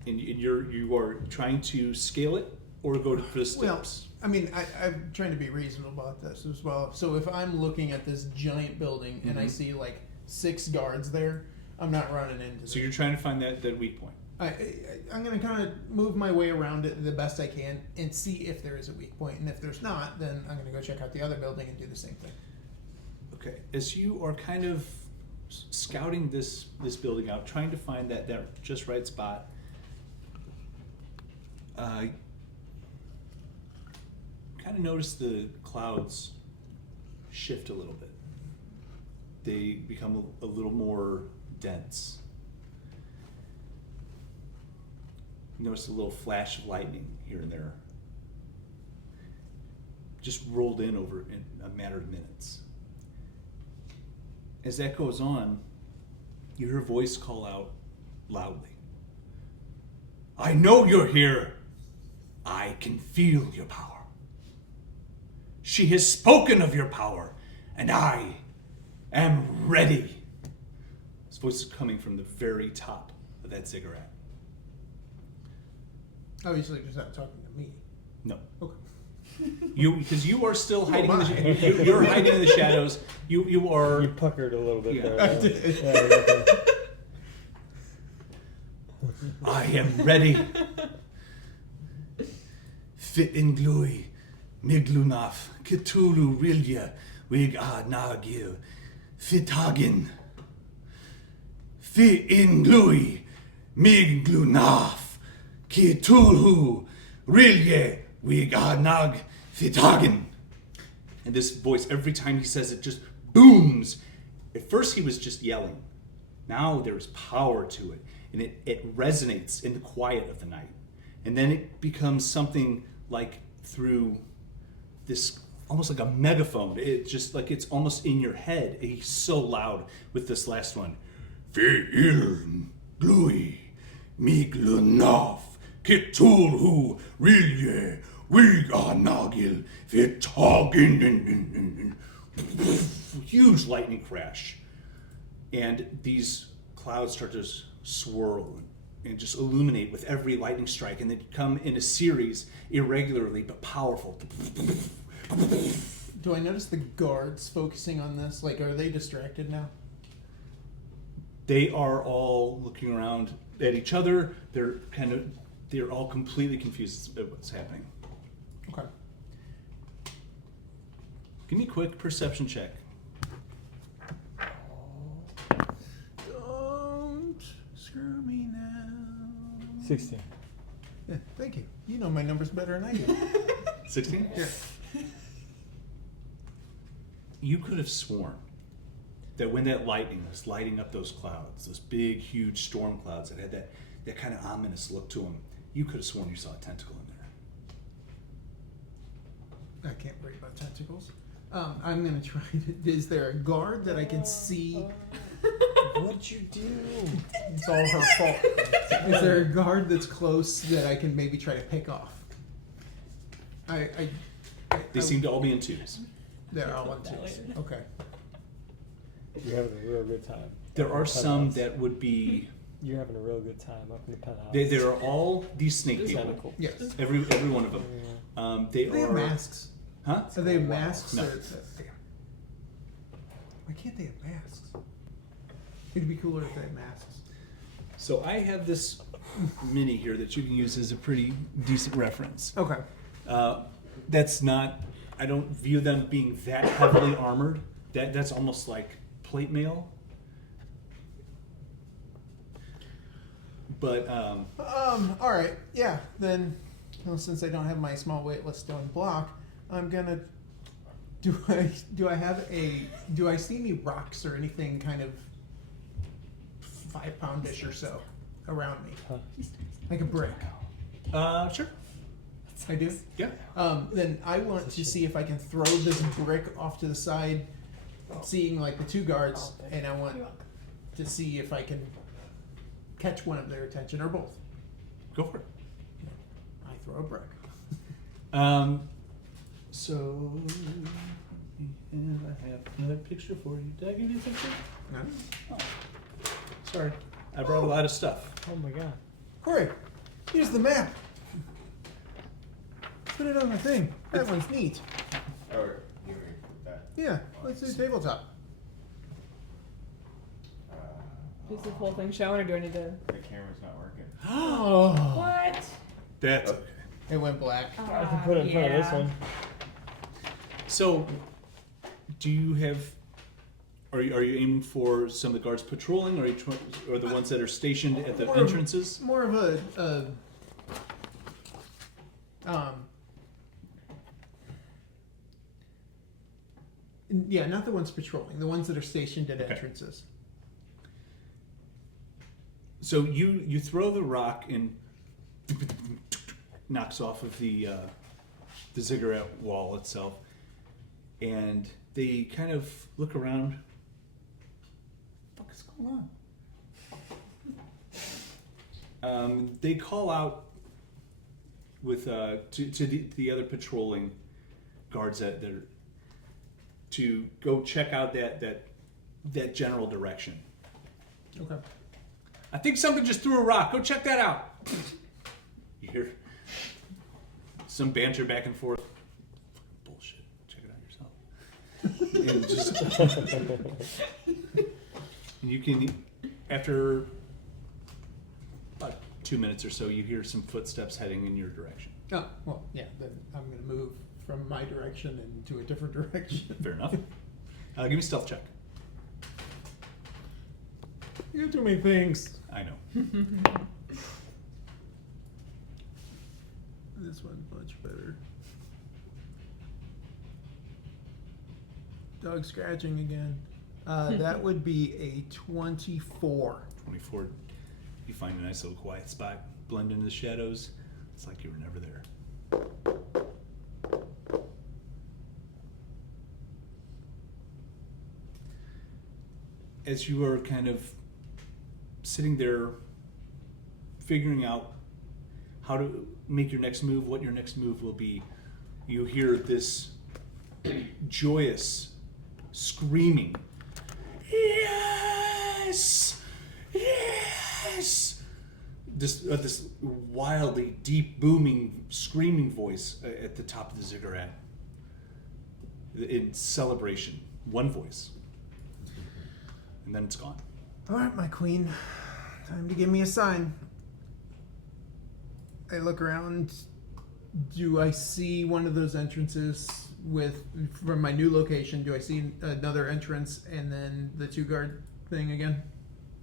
and you are trying to scale it or go for the steps. Well, I mean, I'm trying to be reasonable about this as well. So if I'm looking at this giant building and I see like 6 guards there, I'm not running into So them. you're trying to find that weak point. I'm going to kind of move my way around it the best I can and see if there is a weak point. And if there's not, then I'm going to go check out the other building and do the same thing. Okay. As you are kind of scouting this building out, trying to find that just right spot, kind of notice the clouds shift a little bit. They become a little more dense. You notice a little flash of lightning here and there. Just rolled in over in a matter of minutes. As that goes on, you hear a voice call out loudly. I know you're here. I can feel your power. She has spoken of your power, and I am ready. This voice is coming from the very top of that ziggurat. Obviously, just not talking to me. No. Okay. Because you are still hiding. am I? You're hiding in the shadows. You are. You puckered a little bit Yeah. there. I yeah. did. Yeah, I got that. I am ready. Fit in glui, miglunaf, Cthulhu rilya, wig nagil, fitagin. Fit in glui, miglunaf, Cthulhu rilya, wig nag, fitagin. And this voice, every time he says it, just booms. At first he was just yelling. Now there's power to it. And it resonates in the quiet of the night. And then it becomes something like through this, almost like a megaphone. It's just like it's almost in your head. He's so loud with this last one. Ve'iln glui miglunov Cthulhu rilye wiganagil vitagin. Huge lightning crash. And these clouds start to swirl and just illuminate with every lightning strike, and they come in a series, irregularly but powerful. Do I notice the guards focusing on this? Like, are they distracted now? They are all looking around at each other. They're all completely confused at what's happening. Okay. Give me a quick perception check. Don't screw me now. 16. Yeah, thank you. You know my numbers better than I do. 16? Yeah. You could have sworn that when that lightning was lighting up those clouds, those big, huge storm clouds that had that kind of ominous look to them, you could have sworn you saw a tentacle in there. I can't worry about tentacles. I'm gonna try to. Is there a guard that I can see? What'd you do? It's all her fault. Is there a guard that's close that I can maybe try to pick off? They seem to all be in twos. They're all on That twos. later. Okay. You're having a real good time. There are some Penthouse. that would be. You're having a real good time up in the penthouse. There are all these snake It's people. kinda cool. Yes. Every one of them. They Do they have are. masks? Huh? Are they masks? No. Or, why can't they have masks? It'd be cooler if they had masks. So I have this mini here that you can use as a pretty decent reference. Okay. That's not. I don't view them being that heavily armored. That's almost like plate mail. But All right. Yeah. Then, well, since I don't have my small weight list on block, I'm gonna. Do I see any rocks or anything kind of 5 poundish or so around me, Huh. like a brick? sure. I do. Yeah. Then I want to see if I can throw this brick off to the side, seeing like the 2 guards, and I want to see if I can catch one of their attention or both. Go for it. I throw a brick. So I have another picture for you. Did I give you a picture? No? Oh. Sorry, I brought a lot of stuff. Oh my god. Corey, here's the map. Put it on the thing. That one's neat. Oh, you mean that? Yeah, let's do tabletop. Is the whole thing showing, or do I need to? The camera's not working. Oh, What? That's Okay. it went black. I can put it in front of this one. so. Do you have? Are you aiming for some of the guards patrolling, or or the ones that are stationed at the More- entrances? More of a yeah, not the ones patrolling, the ones that are stationed at Okay. entrances. So you throw the rock and knocks off of the ziggurat wall itself, and they kind of look around. What the fuck is going on? They call out with to the other patrolling guards that are to go check out that general direction. Okay. I think something just threw a rock. Go check that out. You hear some banter back and forth. Bullshit. Check it out yourself. And just you can, after about 2 minutes or so, you hear some footsteps heading in your direction. Oh, well, yeah, then I'm going to move from my direction into a different direction. Fair enough. Give me a stealth check. You have too many things. I know. This one's much better. Dog scratching again. That would be a 24. 24. You find a nice little quiet spot, blend into the shadows. It's like you were never there. As you are kind of sitting there figuring out how to make your next move, what your next move will be, you hear this joyous screaming. Yes! Yes! This wildly deep, booming, screaming voice at the top of the ziggurat. In celebration. One voice. And then it's gone. All right, my queen. Time to give me a sign. I look around. Do I see one of those entrances from my new location? Do I see another entrance and then the 2-guard thing again?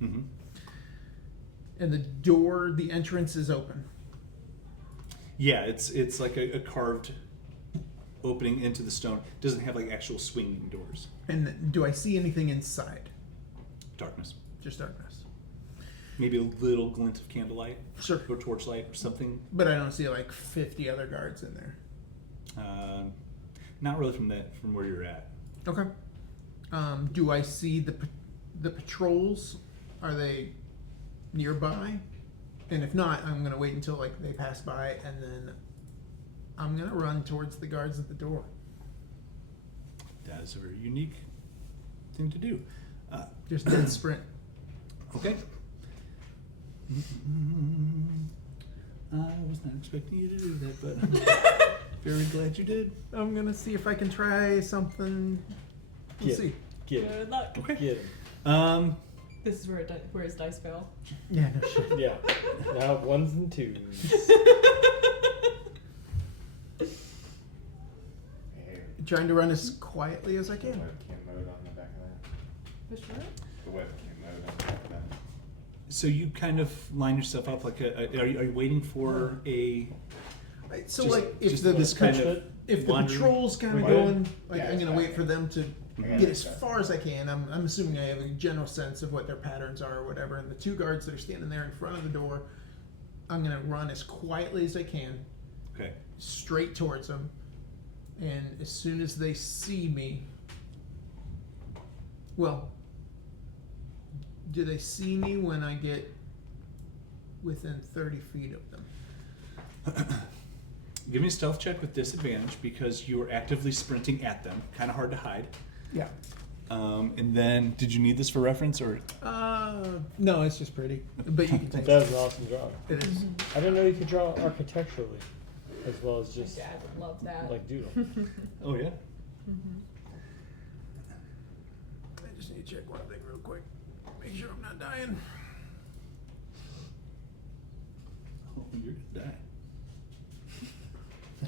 Mm-hmm. And the entrance is open. Yeah, it's like a carved opening into the stone. It doesn't have like actual swinging doors. And do I see anything inside? Darkness. Just darkness. Maybe a little glint of candlelight. Sure. Or torchlight or something. But I don't see like 50 other guards in there. Not really from where you're at. Okay. Do I see the patrols? Are they nearby? And if not, I'm gonna wait until like they pass by, and then I'm gonna run towards the guards at the door. That is a very unique thing to do. Just dead sprint. Okay. I was not expecting you to do that, but I'm very glad you did. I'm gonna see if I can try something. We'll Get see. Get him. Good luck. Okay. Get him. This is where his dice fail. Yeah, no shit. Yeah. Now ones and twos. Hey, Trying to run as quietly as I the can. webcam mode on the back of that. For sure. The webcam mode on the back of that. So you kind of line yourself up like are you waiting for a Right, so Just- like if just the this kind of if the wandering? patrol's kind of Right. going, like Yeah, I'm it's gonna wait fine. for them to Yeah, get it's as fine. far as I can. I'm assuming I have a general sense of what their patterns are or whatever. And the two guards that are standing there in front of the door, I'm gonna run as quietly as I can, okay. straight towards them. And as soon as they see me, well, do they see me when I get within 30 feet of them? Give me a stealth check with disadvantage because you are actively sprinting at them. Kind of hard to hide. Yeah. And then, did you need this for reference or? No, it's just pretty. But you can take That it. was an awesome drawing. It is. I didn't know you could draw architecturally, as well as just My dad would love that. like doodle. Oh yeah. I just need to check one thing real quick. Make sure I'm not dying. Oh, you're gonna die.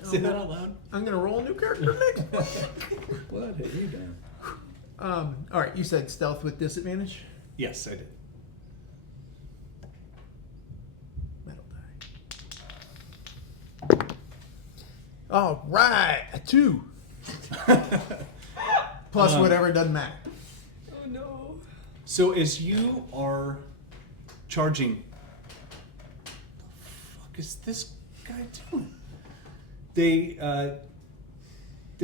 Say that out loud. I'm gonna roll a new character next. What have you done? All right. You said stealth with disadvantage. Yes, I did. Metal die. All right, a 2 plus whatever doesn't matter. Oh no. So as you are charging, what the fuck is this guy doing? They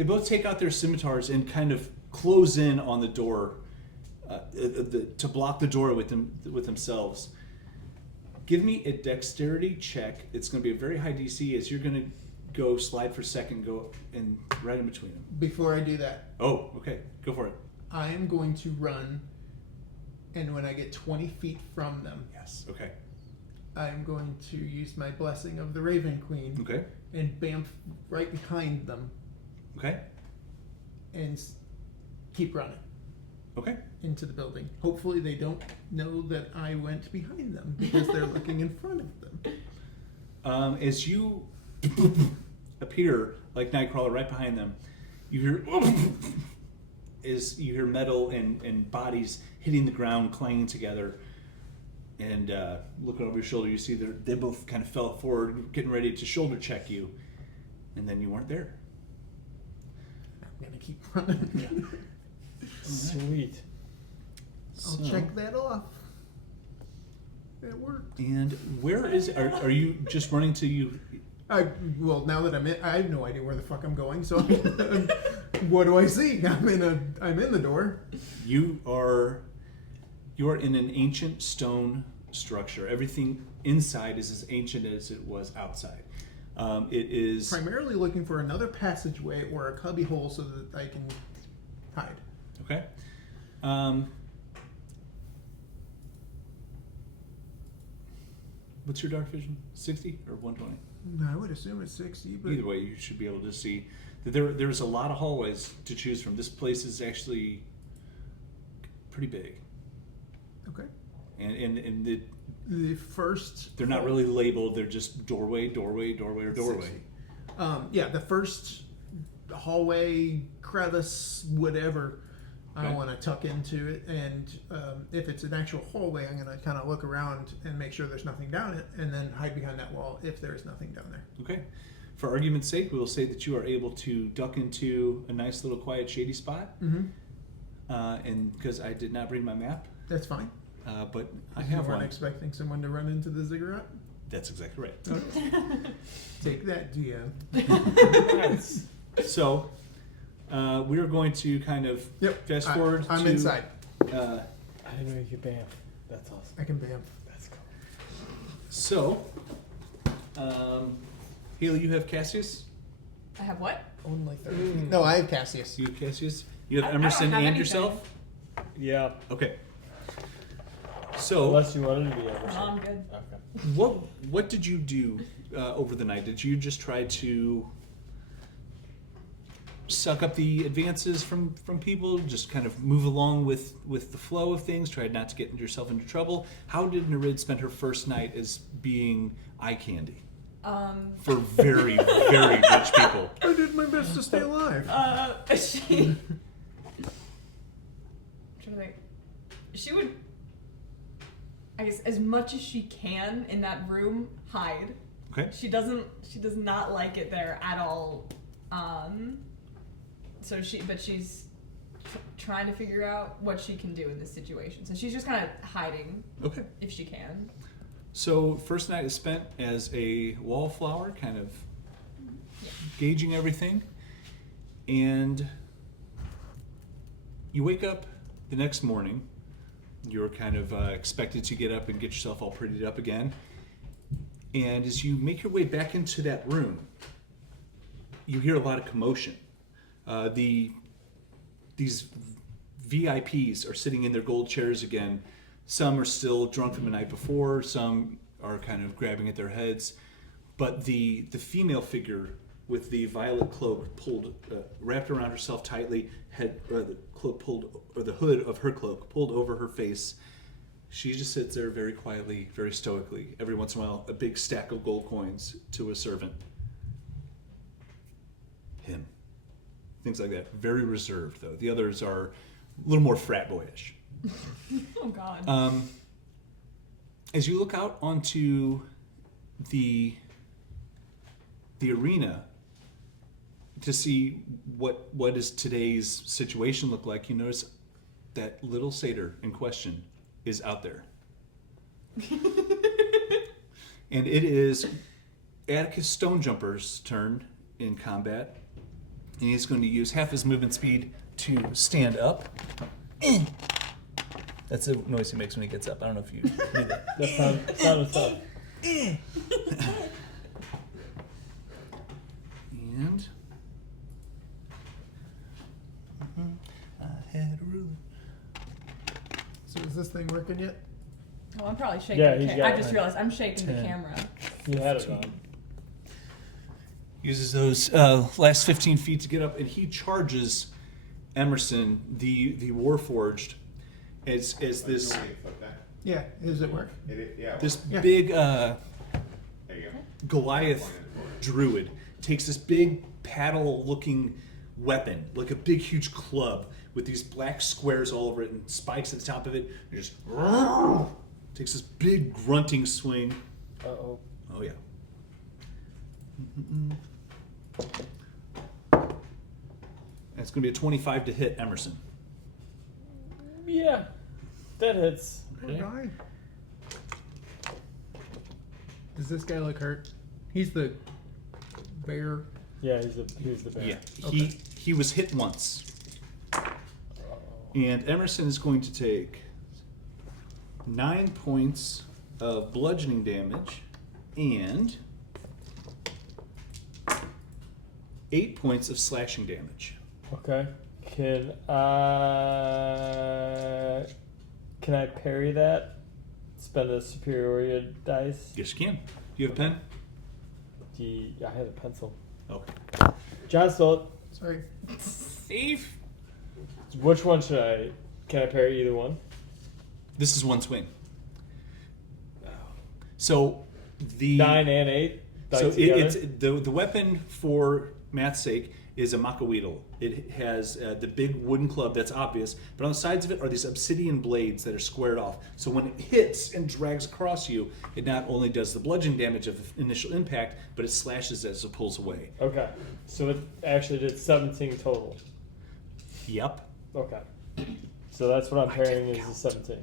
both take out their scimitars and kind of close in on the door to block the door with themselves. Give me a dexterity check. It's going to be a very high DC as you're going to go slide for second, go in right in between them. Before I do that, Oh, okay. Go for it. I am going to run, and when I get 20 feet from them, Yes. Okay. I'm going to use my blessing of the Raven Queen Okay. and bamf right behind them Okay. and keep running Okay. into the building. Hopefully they don't know that I went behind them because they're looking in front of them. As you appear like Nightcrawler right behind them, you hear metal and bodies hitting the ground, clanging together. And looking over your shoulder, you see they both kind of fell forward, getting ready to shoulder check you, and then you weren't there. I'm gonna keep running. Sweet. I'll check that off. That worked. And where is? Are you just running to you? Well, now that I'm in, I have no idea where the fuck I'm going. So, what do I see? I'm in the door. You are in an ancient stone structure. Everything inside is as ancient as it was outside. It is Primarily looking for another passageway or a cubby hole so that I can hide. okay. What's your dark vision? 60 or 120? I would assume it's 60, but Either way, you should be able to see that there's a lot of hallways to choose from. This place is actually pretty big, okay. and The first. they're not really labeled. They're just doorway, or doorway. 60. Yeah, the first hallway, crevice, whatever. I Okay. want to tuck into it, and if it's an actual hallway, I'm going to kind of look around and make sure there's nothing down it, and then hide behind that wall if there is nothing down there. Okay. For argument's sake, we will say that you are able to duck into a nice little quiet, shady spot. Mm-hmm. And because I did not bring my map, That's fine. but I You have weren't one. expecting someone to run into the ziggurat? That's exactly right. Take that, DM. Nice. So we are going to kind of Yep. fast forward. I'm to, inside. I didn't know you could bamf. That's awesome. I can bamf. That's cool. So, Hailey, you have Cassius. I have what? Only 30. No, I have Cassius. You have Cassius. You have I don't Emerson have and anything. yourself? Yeah. Okay. So, Unless you wanted to be Emerson. No, I'm good. Okay. what did you do over the night? Did you just try to suck up the advances from people, just kind of move along with the flow of things, try not to get yourself into trouble? How did Nereid spend her first night as being eye candy for very, very rich people? I did my best to stay alive. She. I'm trying to think. She would, I guess, as much as she can in that room, hide. Okay. She does not like it there at all. So she's trying to figure out what she can do in this situation. So she's just kind of hiding. Okay. If she can. So first night is spent as a wallflower, kind of gauging everything, and you wake up the next morning. You're kind of expected to get up and get yourself all prettied up again. And as you make your way back into that room, you hear a lot of commotion. These VIPs are sitting in their gold chairs again. Some are still drunk from the night before. Some are kind of grabbing at their heads. But the female figure with the violet cloak pulled, wrapped around herself tightly, the cloak pulled, or the hood of her cloak pulled over her face. She just sits there very quietly, very stoically. Every once in a while, a big stack of gold coins to a servant. Him. Things like that. Very reserved, though. The others are a little more frat boyish. Oh, God. As you look out onto the arena to see what does today's situation look like, you notice that little satyr in question is out there. And it is Atticus Stonejumper's turn in combat. And he's going to use half his movement speed to stand up. That's the noise he makes when he gets up. I don't know if you knew that. That sounded tough. And I had a ruler. So is this thing working yet? Oh, I'm probably shaking Yeah, the he's camera. got I just it. realized I'm shaking the 10. camera. You had it on. Uses those last 15 feet to get up, and he charges Emerson, the Warforged, as this Yeah. Does it work? this Yeah. big There you go. Goliath druid takes this big paddle-looking weapon, like a big, huge club with these black squares all over it and spikes at the top of it, and just takes this big grunting swing. Uh-oh. Oh yeah. That's going to be a 25 to hit Emerson. Yeah. That hits. Poor guy. Does this guy look hurt? He's the bear. Yeah, he's the bear. Yeah, Okay. he was hit once. And Emerson is going to take 9 points of bludgeoning damage and 8 points of slashing damage. Okay. Can I parry that? Spend a superiority dice? Yes, you can. Do you have a pen? I had a pencil. Okay. John stole it. Sorry. Thief. Which one should I? Can I parry either one? This is one swing. So the 9 and 8. So together? it's the weapon for Matt's sake is a macaweedle. It has the big wooden club that's obvious, but on the sides of it are these obsidian blades that are squared off. So when it hits and drags across you, it not only does the bludgeoning damage of the initial impact, but it slashes as it pulls away. Okay. So it actually did 17 total. Yep. Okay. So that's what I'm parrying is the 17.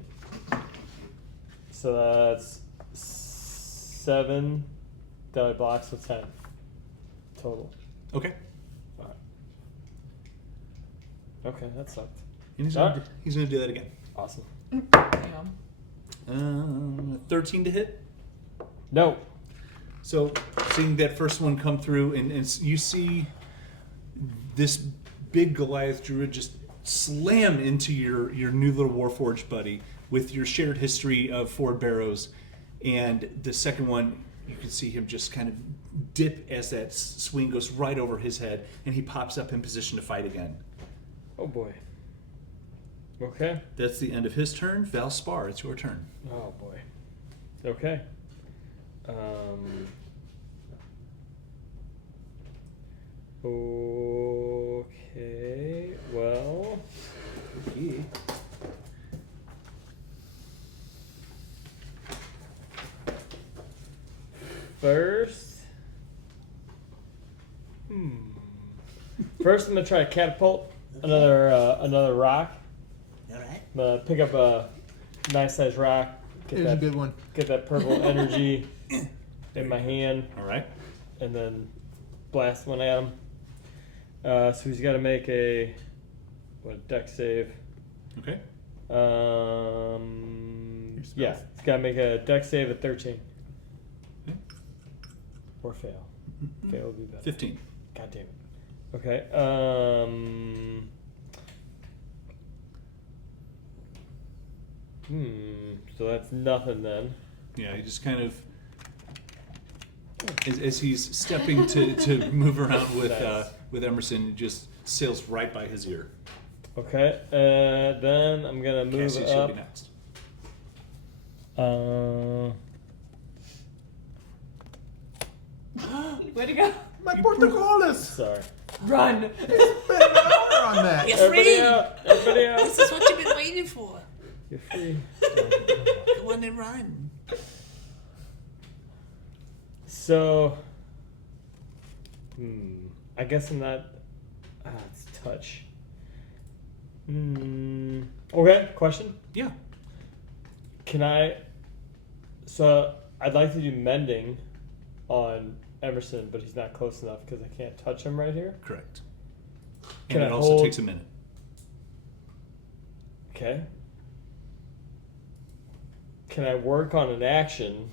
So that's 7. Then I blocks with 10 total. Okay. Alright. Okay, that sucked. And he's Alright. gonna do that again. Awesome. Damn. 13 to hit. No. So seeing that first one come through, and you see this big Goliath druid just slam into your new little Warforged buddy with your shared history of Ford Barrows. And the second one, you can see him just kind of dip as that swing goes right over his head, and he pops up in position to fight again. Oh boy. Okay. That's the end of his turn. Val Spar, it's your turn. Oh boy. Okay. Okay. Well. Yeah. First. First, I'm gonna try to catapult another rock. All right. I'm gonna pick up a nice sized rock. Here's a good one. Get that purple energy in my hand, All right. and then blast one at him. So he's got to make a dex save. Okay. Yeah, he's got to make a dex save at 13. Okay. Or fail. Fail would be better. 15. God damn it. Okay. So that's nothing then. Yeah, he just kind of, as he's stepping to move around Nice. with Emerson, it just sails right by his ear. Okay. Then I'm gonna move Cassius, you'll up. be next. Way to go. My Portugalis! Sorry. Run. Spend an hour on that. You're Everybody free. out! Everybody out! This is what you've been waiting for. You're free. Go on and run. So, I guess I'm not. It's touch. Okay. Question. Yeah. Can I? So I'd like to do mending on Emerson, but he's not close enough because I can't touch him right here. Correct. Can And I it also hold- takes a minute. Okay. Can I work on an action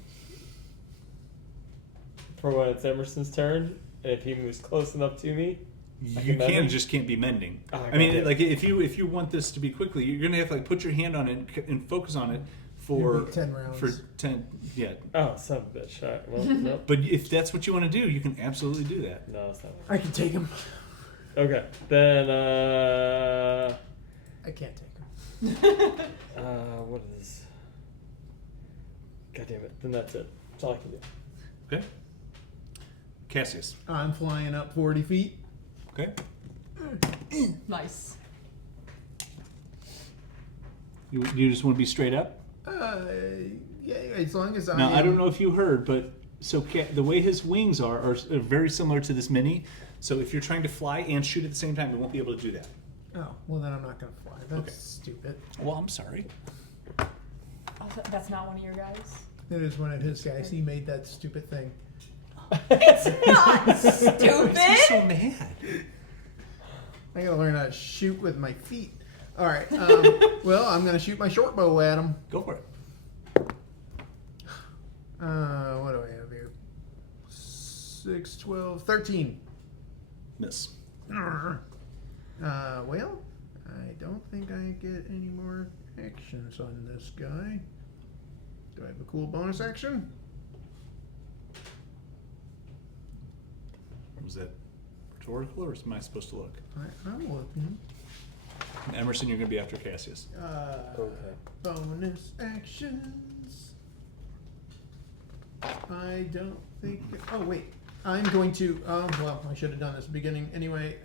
for when it's Emerson's turn, and if he moves close enough to me, I You mend him? just can't be mending. Oh, I mean, okay. like if you want this to be quickly, you're gonna have to like put your hand on it and focus on it for It'll be 10 rounds. For 10, yeah. Oh, son of a bitch! All right, well, nope. But if that's what you want to do, you can absolutely do that. No, it's not. I can take him. Okay, then I can't take him. what is? God damn it! Then that's it. That's all I can do. Okay. Cassius. I'm flying up 40 feet. Okay. Nice. You just want to be straight up. Yeah, as long as Now I don't know if you heard, but so the way his wings are very similar to this mini. So if you're trying to fly and shoot at the same time, you won't be able to do that. Oh, well then I'm not gonna fly. That's Okay. stupid. Well, I'm sorry. Oh, that's not one of your guys? It is one of his guys. He made that stupid thing. It's not stupid. He's so mad. I gotta learn how to shoot with my feet. All right. Well, I'm gonna shoot my short bow at him. Go for it. What do I have here? 6, 12, 13. Miss. Well, I don't think I get any more actions on this guy. Do I have a cool bonus action? Was that rhetorical, or am I supposed to look? I'm looking. And Emerson, you're going to be after Cassius. Okay. Bonus actions. I don't think. Oh wait, I'm going to. Well, I should have done this at the beginning. Anyway,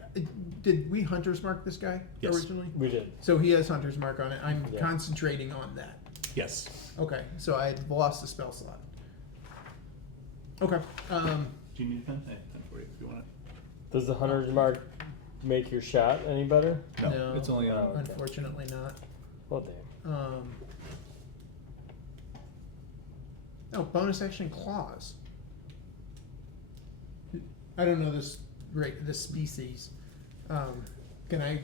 did we hunter's mark this guy Yes. originally? We did. So he has hunter's mark on it. I'm Yeah. concentrating on that. Yes. Okay, so I lost the spell slot. Okay. Do you need a pen? I have a pen for you if you want it. Does the hunter's mark make your shot any better? No, it's only on. Oh. Okay. Unfortunately not. Well, damn. Oh, bonus action claws. I don't know this species. Can I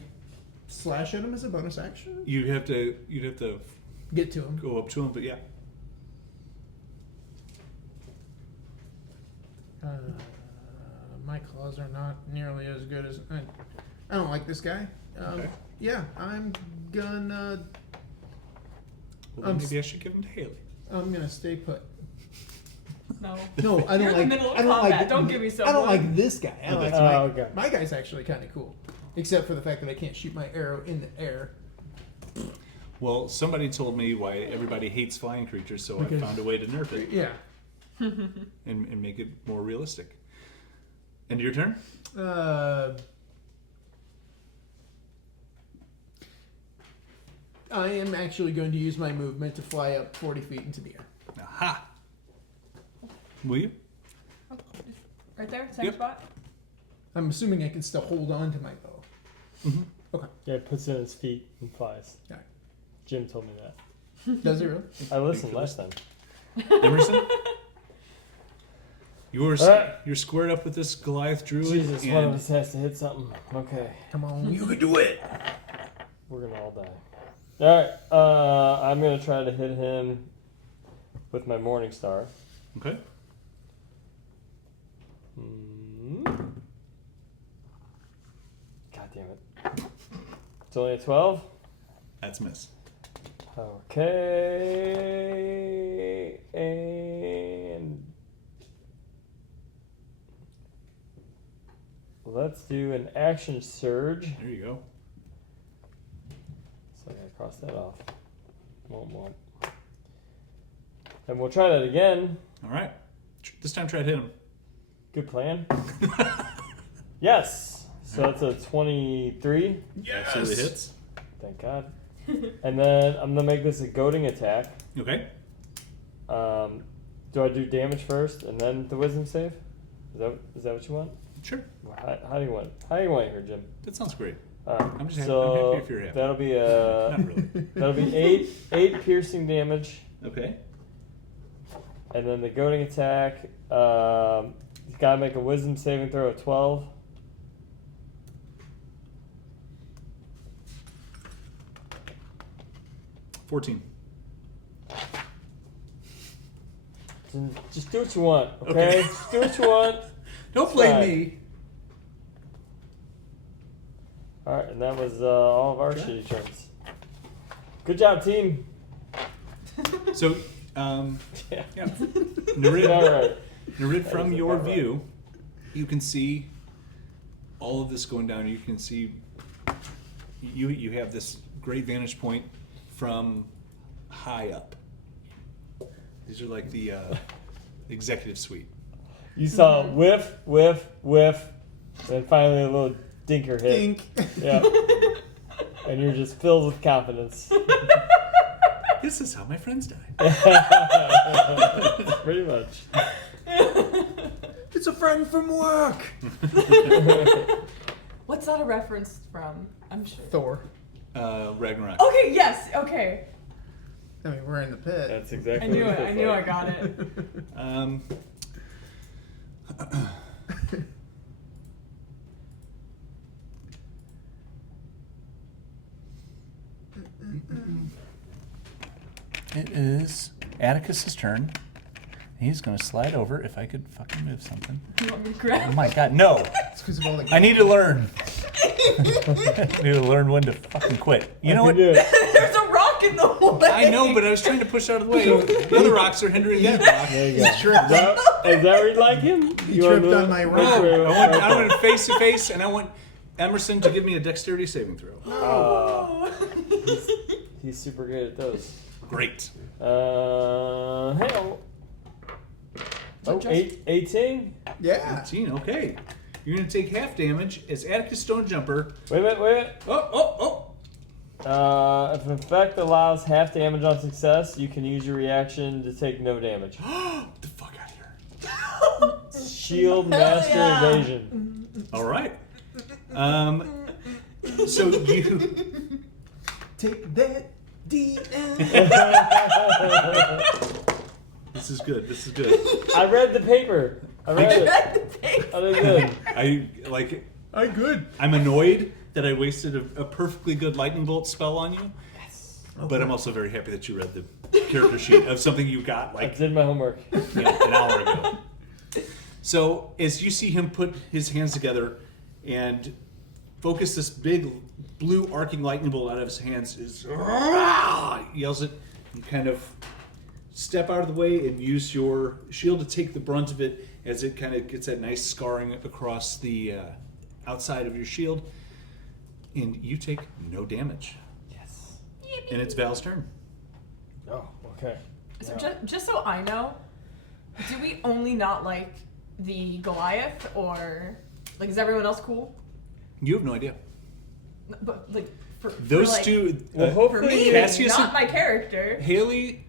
slash at him as a bonus action? You'd have to Get to him. go up to him, but yeah. My claws are not nearly as good as I don't like this guy. Okay. Yeah, I'm gonna. Well, then maybe I should give him to Hailey. I'm gonna stay put. No. No, I don't You're like. in the middle of I don't combat. like. Don't give me I don't someone. like this guy. I like Oh, my, okay. my guy's actually kind of cool, except for the fact that I can't shoot my arrow in the air. Well, somebody told me why everybody hates flying creatures, so Because- I found a way to nerf it Yeah. and make it more realistic. And your turn? I am actually going to use my movement to fly up 40 feet into the air. Aha! Will you? Right there, same Yep. spot. I'm assuming I can still hold on to my bow. Mm-hmm. Okay. Yeah, it puts it in his feet and flies. Alright. Jim told me that. Does it really? I listened last time. Emerson? You're Alright. you're squared up with this Goliath druid, Jesus, one of and us has to hit something. Okay. Come on, you can do it. We're gonna all die. Alright, I'm gonna try to hit him with my Morning Star. okay. God damn it. It's only a 12? That's a miss. Okay. And let's do an action surge. There you go. So I gotta cross that off. Womp. And we'll try that again. All right. This time try to hit him. Good plan. Yes. So that's a 23. Absolutely hits. Thank God. And then I'm gonna make this a goading attack. Okay. Do I do damage first and then the wisdom save? Is that what you want? Sure. How do you want? How do you want it here, Jim? That sounds great. I'm just happy- so I'm happy if you're happy. that'll be Not really. that'll be eight piercing damage, Okay. and then the goading attack. You gotta make a wisdom saving throw of 12. $14. Just do what you want, okay? Okay. Just do what you want. Don't blame Fine. me. All right, and that was all of our Okay. shitty turns. Good job, team. So, Yeah. yeah. Nereid, All right. Nereid, That from is your about right. view, you can see all of this going down. You can see you have this great vantage point from high up. These are like the executive suite. You saw whiff, whiff, whiff, and then finally a little dinker hit. Dink. Yeah. And you're just filled with confidence. This is how my friends die. Pretty much. It's a friend from work. What's that a reference from? I'm sure. Thor. Ragnarok. Okay, yes, okay. I mean, we're in the pit. That's I exactly knew what it. I feels knew I like. got it. It is Atticus's turn. He's gonna slide over. If I could fucking move something. You want me to Oh grab? my god, no! It's because of all the. I need to learn. I need to learn when to fucking quit. You know I what? can do it. There's a rock in the way. I know, but I was trying to push out of the way. The other rocks are hindering that rock. There you go. He tripped. Is that where you like him? He wanna tripped move? on my rock. No, I want it face to face, and I want Emerson to give me a dexterity saving throw. He's super good at those. Great. Hell. Oh, 18? Yeah. 18, okay. You're gonna take half damage as Atticus Stonejumper. Wait a minute. Oh! If an effect allows half damage on success, you can use your reaction to take no damage. Get the fuck out of here. Shield Master yeah. Evasion. All right. So you Take that, DM. This is good. I read the paper. I read it. I did good. I'm annoyed that I wasted a perfectly good lightning bolt spell on you. Yes. But I'm also very happy that you read the character sheet of something you got I like did my homework. an hour ago. So as you see him put his hands together and focus this big blue arcing lightning bolt out of his hands. Yells it, and kind of step out of the way and use your shield to take the brunt of it as it kind of gets that nice scarring across the outside of your shield. And you take no damage. Yes. And it's Val's turn. Oh, okay. So Yeah. just so I know, do we only not like the Goliath, or like is everyone else cool? You have no idea. But like for Those like, two, Well, for hopefully me, Cassius not and- my character. Hailey,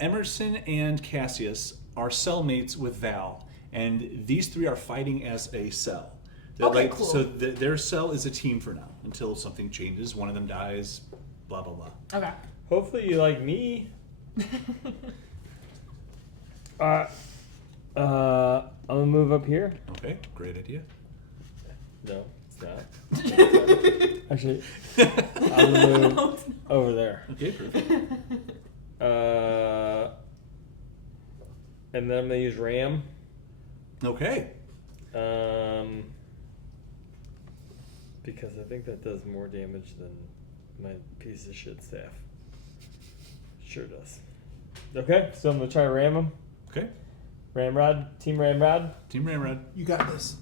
Emerson, and Cassius are cellmates with Val, and these three are fighting as a cell. They're Okay, cool. So their cell is a team for now until something changes. One of them dies. Blah blah blah. Okay. Hopefully you like me. I'm gonna move up here. Okay, great idea. No, it's not. Actually, I'm gonna move over there. Okay, perfect. And then I'm gonna use Ram. Okay. Because I think that does more damage than my piece of shit staff. Sure does. Okay, so I'm gonna try to ram him. Okay. Ramrod, Team Ramrod. Team Ramrod. You got this.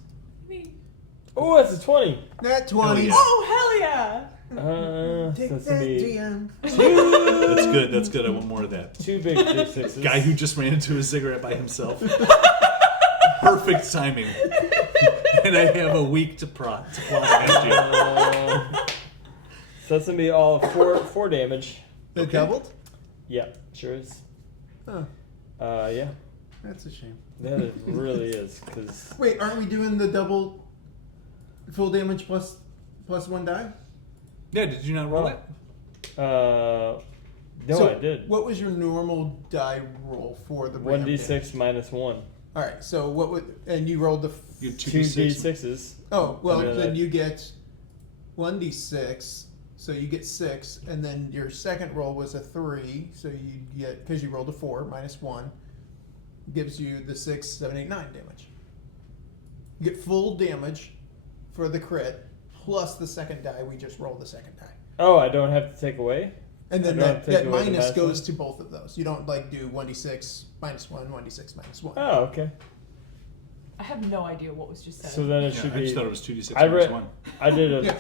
Oh, that's a 20. Nat 20. yeah. Oh hell yeah! Take That's that, gonna be DM. That's good. That's good. I want more of that. 2 big D6s. Guy who just ran into a cigarette by himself. Perfect timing. And I have a week to plot against you. So that's gonna be all 4 damage. It Okay. doubled? Yeah, sure is. Oh, Yeah, that's a shame. that it really is. Cause Wait, aren't we doing the double full damage plus 1 die? Yeah, did you not roll it? no, So I did. What was your normal die roll for the ramp 1d6 damage? minus 1. All right, so what would, and you rolled the, You had 2d6s. oh, well, Under then that. you get 1d6, so you get 6, and then your second roll was a 3, so you get, because you rolled a 4, minus 1, gives you the 6, 7, 8, 9 damage. You get full damage for the crit, plus the second die, we just rolled the second die. Oh, I don't have to take away? And then I don't that, take that away the minus minus goes one? to both of those. You don't like do 1d6 minus 1, 1d6 minus 1. Oh, okay. I have no idea what was just said. So then it Yeah, should I be. just thought it was 2d6 I minus read. 1. I did a. Yeah.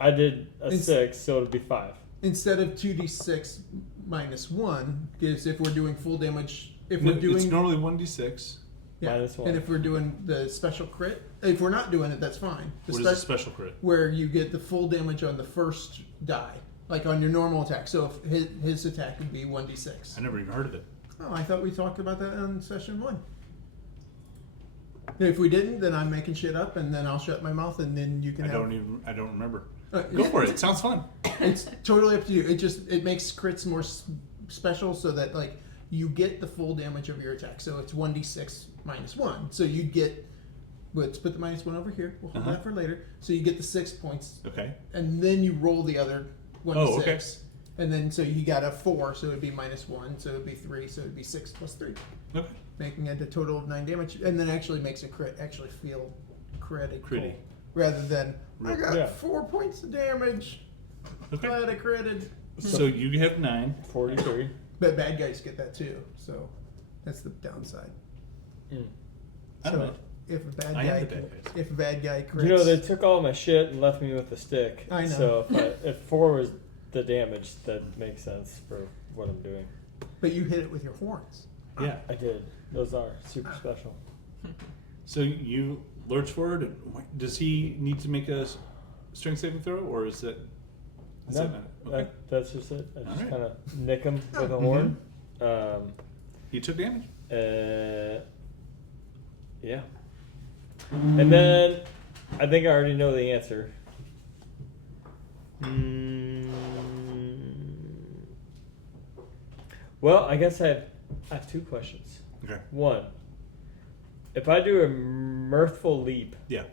I did a It's- 6, so it'll be 5. Instead of 2d6 minus 1, because if we're doing full damage, if we're doing It's normally 1d6. yeah, minus 1. and if we're doing the special crit, if we're not doing it, that's fine. The What is a special crit? where you get the full damage on the first die, like on your normal attack. So if his attack would be 1d6. I never even heard of it. Oh, I thought we talked about that on session 1. If we didn't, then I'm making shit up, and then I'll shut my mouth, and then you can. I have, don't remember. Uh, Go for it. It sounds fun. It's totally up to you. It makes crits more special, so that like you get the full damage of your attack. So it's 1d6 minus 1. So you get. Let's put the minus 1 over here. We'll hold Uh-huh. that for later. So you get the 6 points, Okay. and then you roll the other 1d6. Oh, okay. And then so you got a 4, so it'd be minus 1. So it'd be 3. So it'd be 6 plus 3, Okay. making it a total of 9 damage. And then actually makes a crit actually feel critical. Critty. Rather than I got Yeah. 4 points of damage. Okay. Glad I critted. So you have 9. 43. But bad guys get that too, so that's the downside. Mm. I don't So know. if a bad I guy, am the bad guys. if a bad guy crits, You know, they took all my shit and left me with the stick. I know. So if 4 was the damage, that makes sense for what I'm doing. but you hit it with your horns. Yeah. I did. Those are super special. So you lurch forward. And does he need to make a strength saving throw, or is that? Is No, that not- okay. that's just it. I just Alright. kind of nick him with a Mhm. horn. He took damage. Yeah. And then I think I already know the answer. Well, I guess I have 2 questions. Okay. 1, if I do a mirthful leap, Yeah.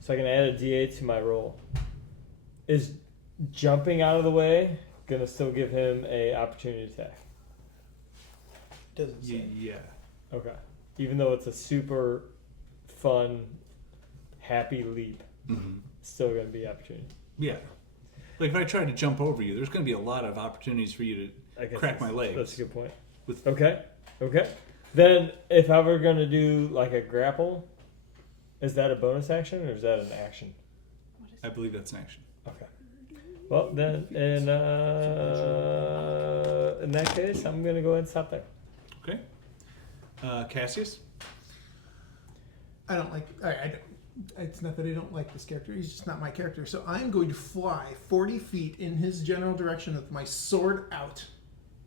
so I can add a D8 to my roll, is jumping out of the way gonna still give him a opportunity attack? Doesn't say. Yeah. Okay. Even though it's a super fun, happy leap, Mm-hmm. still going to be opportunity. Yeah. Like if I try to jump over you, there's going to be a lot of opportunities for you I to guess crack my legs. That's a good point. With Okay. Then, if I were going to do like a grapple, is that a bonus action or is that an action? I believe that's an action. Okay. Well, then, in that case, I'm going to go ahead and stop there. Okay. Cassius? I don't like. I don't, it's not that I don't like this character. He's just not my character. So I'm going to fly 40 feet in his general direction with my sword out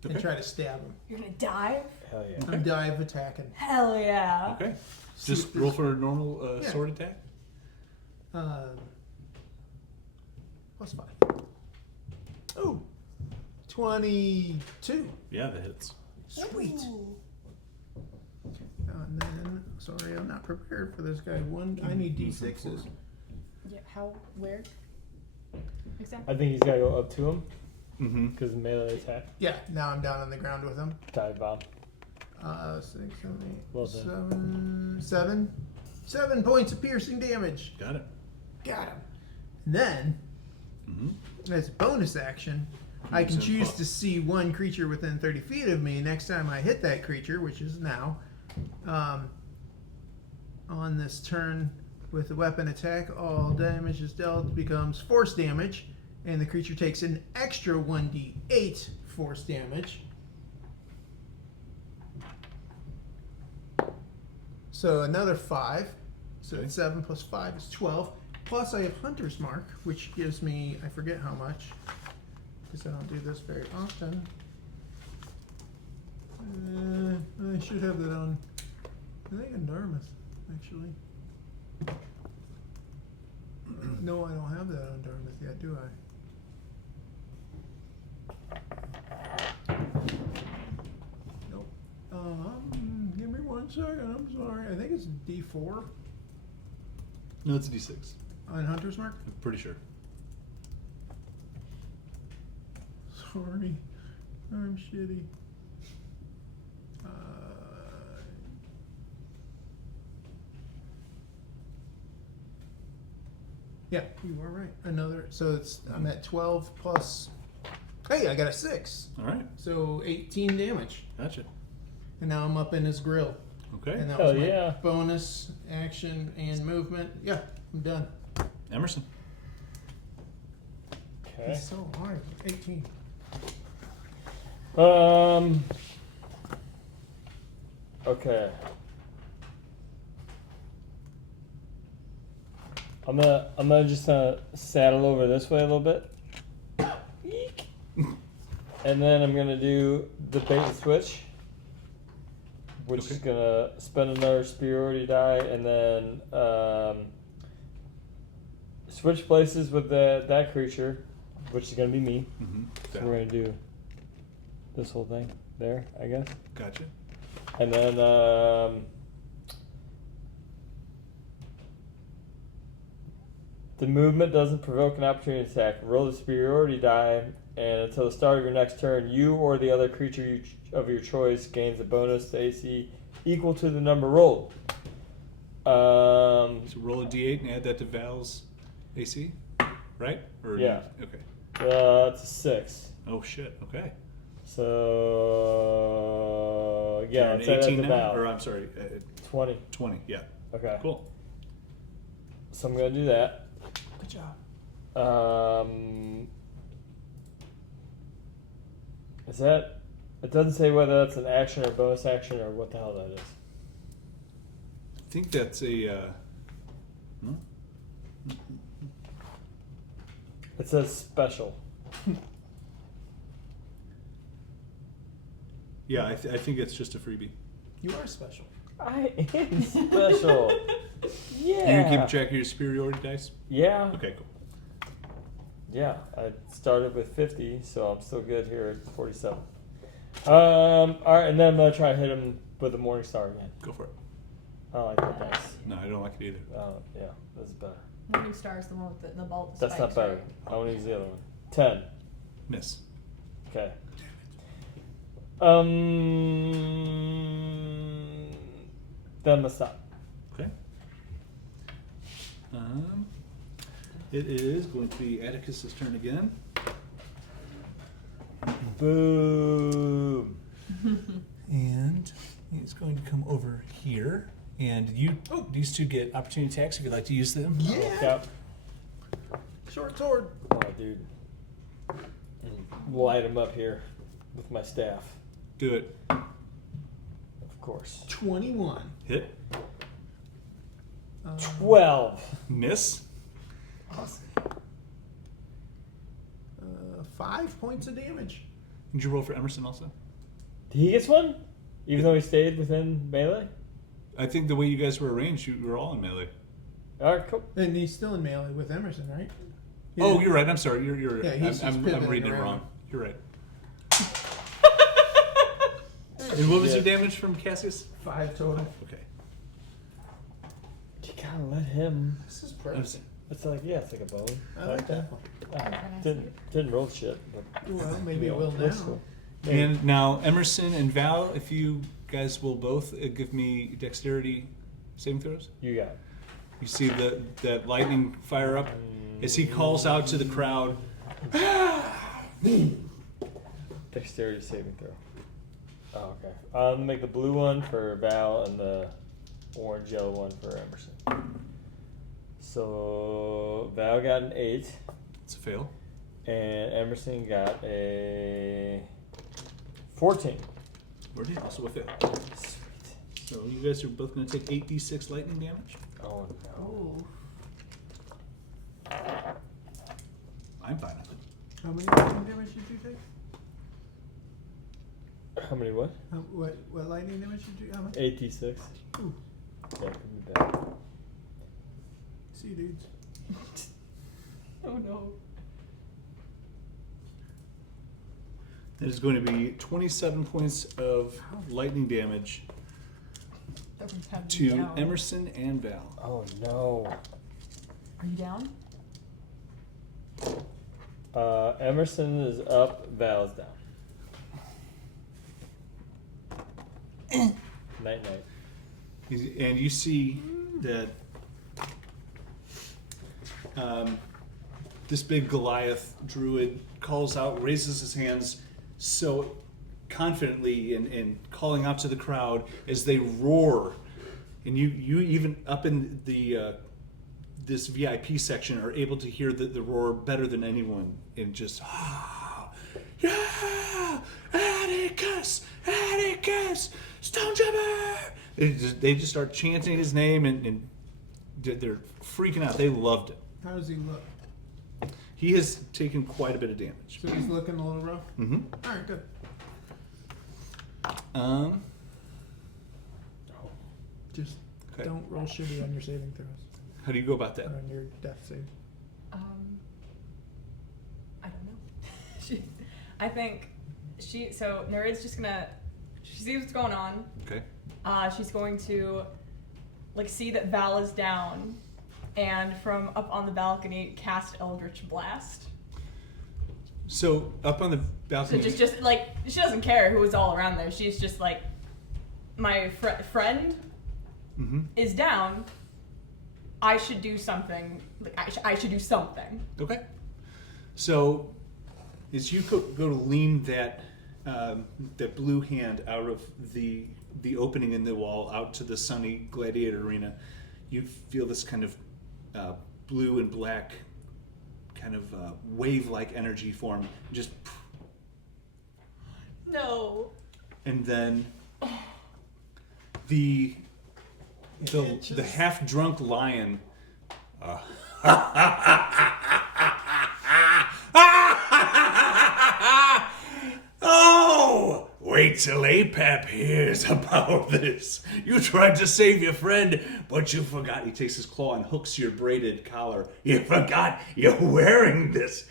and Okay. try to stab him. You're gonna dive? Hell yeah. Okay. I'm dive attacking. Hell yeah. Okay. See Just if this- roll for a normal Yeah. sword attack. +5. Oh, 22. Yeah, that hits. Sweet. And then, sorry, I'm not prepared for this guy. I need D6s. Yeah, how, where? Exactly. I think he's got to go up to him Mm-hmm. because melee attack. Yeah, now I'm down on the ground with him. Dive bomb. 6, 7, 8, Well done. 7 points of piercing damage. Got it. Got him. And then, Mm-hmm. as a bonus action, I can Use choose buff. to see one creature within 30 feet of me next time I hit that creature, which is now. On this turn, with a weapon attack, all damage is dealt becomes force damage, and the creature takes an extra 1d8 force damage. So another 5. So Okay. 7 plus 5 is 12. Plus I have Hunter's Mark, which gives me, I forget how much, because I don't do this very often. I should have that on, I think on Darmythe, actually. No, I don't have that on Darmythe yet, do I? Nope. Give me 1 second, I'm sorry. I think it's D4 No, it's a D6. on Hunter's Mark. I'm pretty sure. Sorry, I'm shitty. Yeah, you are right. Another, so I'm at 12 plus. Hey, I got a 6, All right. so 18 damage, Gotcha. and now I'm up in his grill. Okay. And that Hell was my yeah. bonus action and movement. Yeah, I'm done. Emerson. Okay. It's so hard. 18. Okay. I'm gonna just saddle over this way a little bit. Eek. And then I'm gonna do the bait and switch, which is Okay. gonna spend another superiority die, and then switch places with that creature, which is gonna be me. Mm-hmm. So we're gonna do this whole thing there, I guess. Gotcha. And then the movement doesn't provoke an opportunity attack. Roll the superiority die, and until the start of your next turn, you or the other creature of your choice gains a bonus to AC equal to the number rolled. So roll a D8 and add that to Val's AC, right? Or Yeah. Okay. It's a 6. Oh shit. Okay. So yeah, You're let's an add that 18 to now, Val. or I'm sorry, 20. 20. Yeah. Okay. Cool. So I'm gonna do that. Good job. Is that? It doesn't say whether that's an action or bonus action or what the hell that is. I think that's a. Hmm? It says special. Yeah, I think it's just a freebie. You are special. I am special. Yeah. You keep track of your superiority dice. Yeah. Okay, cool. Yeah. I started with 50, so I'm still good here at 47. All right, and then I'm gonna try to hit him with the Morning Star again. Go for it. I don't like that dice. No, I don't like it either. Yeah, this is better. Morning Star is the one with the bolt That's spikes, not better. right? I want to use the other one. 10. Miss. Okay. Then let's stop. Okay. It is going to be Atticus's turn again. Boom. And he's going to come over here. And these two get opportunity attacks if you'd like to use them. Look out. Short sword. Oh, dude. Light him up here with my staff. Do it. Of course. 21. Hit. 12. Miss. Awesome. 5 points of damage. Did you roll for Emerson also? He gets one? Even though he stayed within melee? I think the way you guys were arranged, you were all in melee. Alright, cool. And he's still in melee with Emerson, right? Oh, you're right. I'm sorry. You're. Yeah, he's just I'm pivoting reading it around. wrong. You're right. And what was your damage from Cassius? 5 total. Okay. You gotta let him. This is perfect. It's like, yeah, it's like a bone. I like that one. Didn't roll shit, but Well, maybe it will looks now. cool. And now Emerson and Val, if you guys will both give me dexterity saving throws. You got it. You see that lightning fire up as he calls out to the crowd. Dexterity saving throw. Oh, okay. I'll make the blue one for Val and the orange yellow one for Emerson. So Val got an 8 It's a fail. and Emerson got a 14. Wordie also a fail. Sweet. So you guys are both going to take 8d6 lightning damage. Oh no. Oh. I'm fine with it. How many lightning damage did you take? How many what? What lightning damage did you? How much? 8d6. Ooh. Yeah, could be bad. See, dudes. Oh no. That is going to be 27 points of lightning damage That one's having me to down. Emerson and Val. Oh no. Are you down? Emerson is up, Val's down. Night night. And you see that this big Goliath druid calls out, raises his hands so confidently and calling out to the crowd as they roar. And you even up in the this VIP section are able to hear the roar better than anyone, and just yeah, Atticus, Stonejumper. They just start chanting his name and they're freaking out. They loved it. How does he look? He has taken quite a bit of damage. So he's looking a little rough? Mm-hmm. Alright, good. Just Okay. don't roll shitty on your saving throws. How do you go about Or that? on your death save. I don't know. I think so Nereid's just gonna, she sees what's going on. Okay. She's going to see that Val is down, and from up on the balcony cast Eldritch Blast. So up on the So balcony. just she doesn't care who was all around there. She's just like, my friend Mm-hmm. is down. I should do something. I should do something. Okay. So as you go to lean that blue hand out of the opening in the wall out to the sunny gladiator arena, you feel this kind of blue and black kind of wave-like energy form. Just No. and then the half-drunk lion. Oh! Wait till Apep hears about this. You tried to save your friend, but you forgot. He takes his claw and hooks your braided collar. You forgot you're wearing this.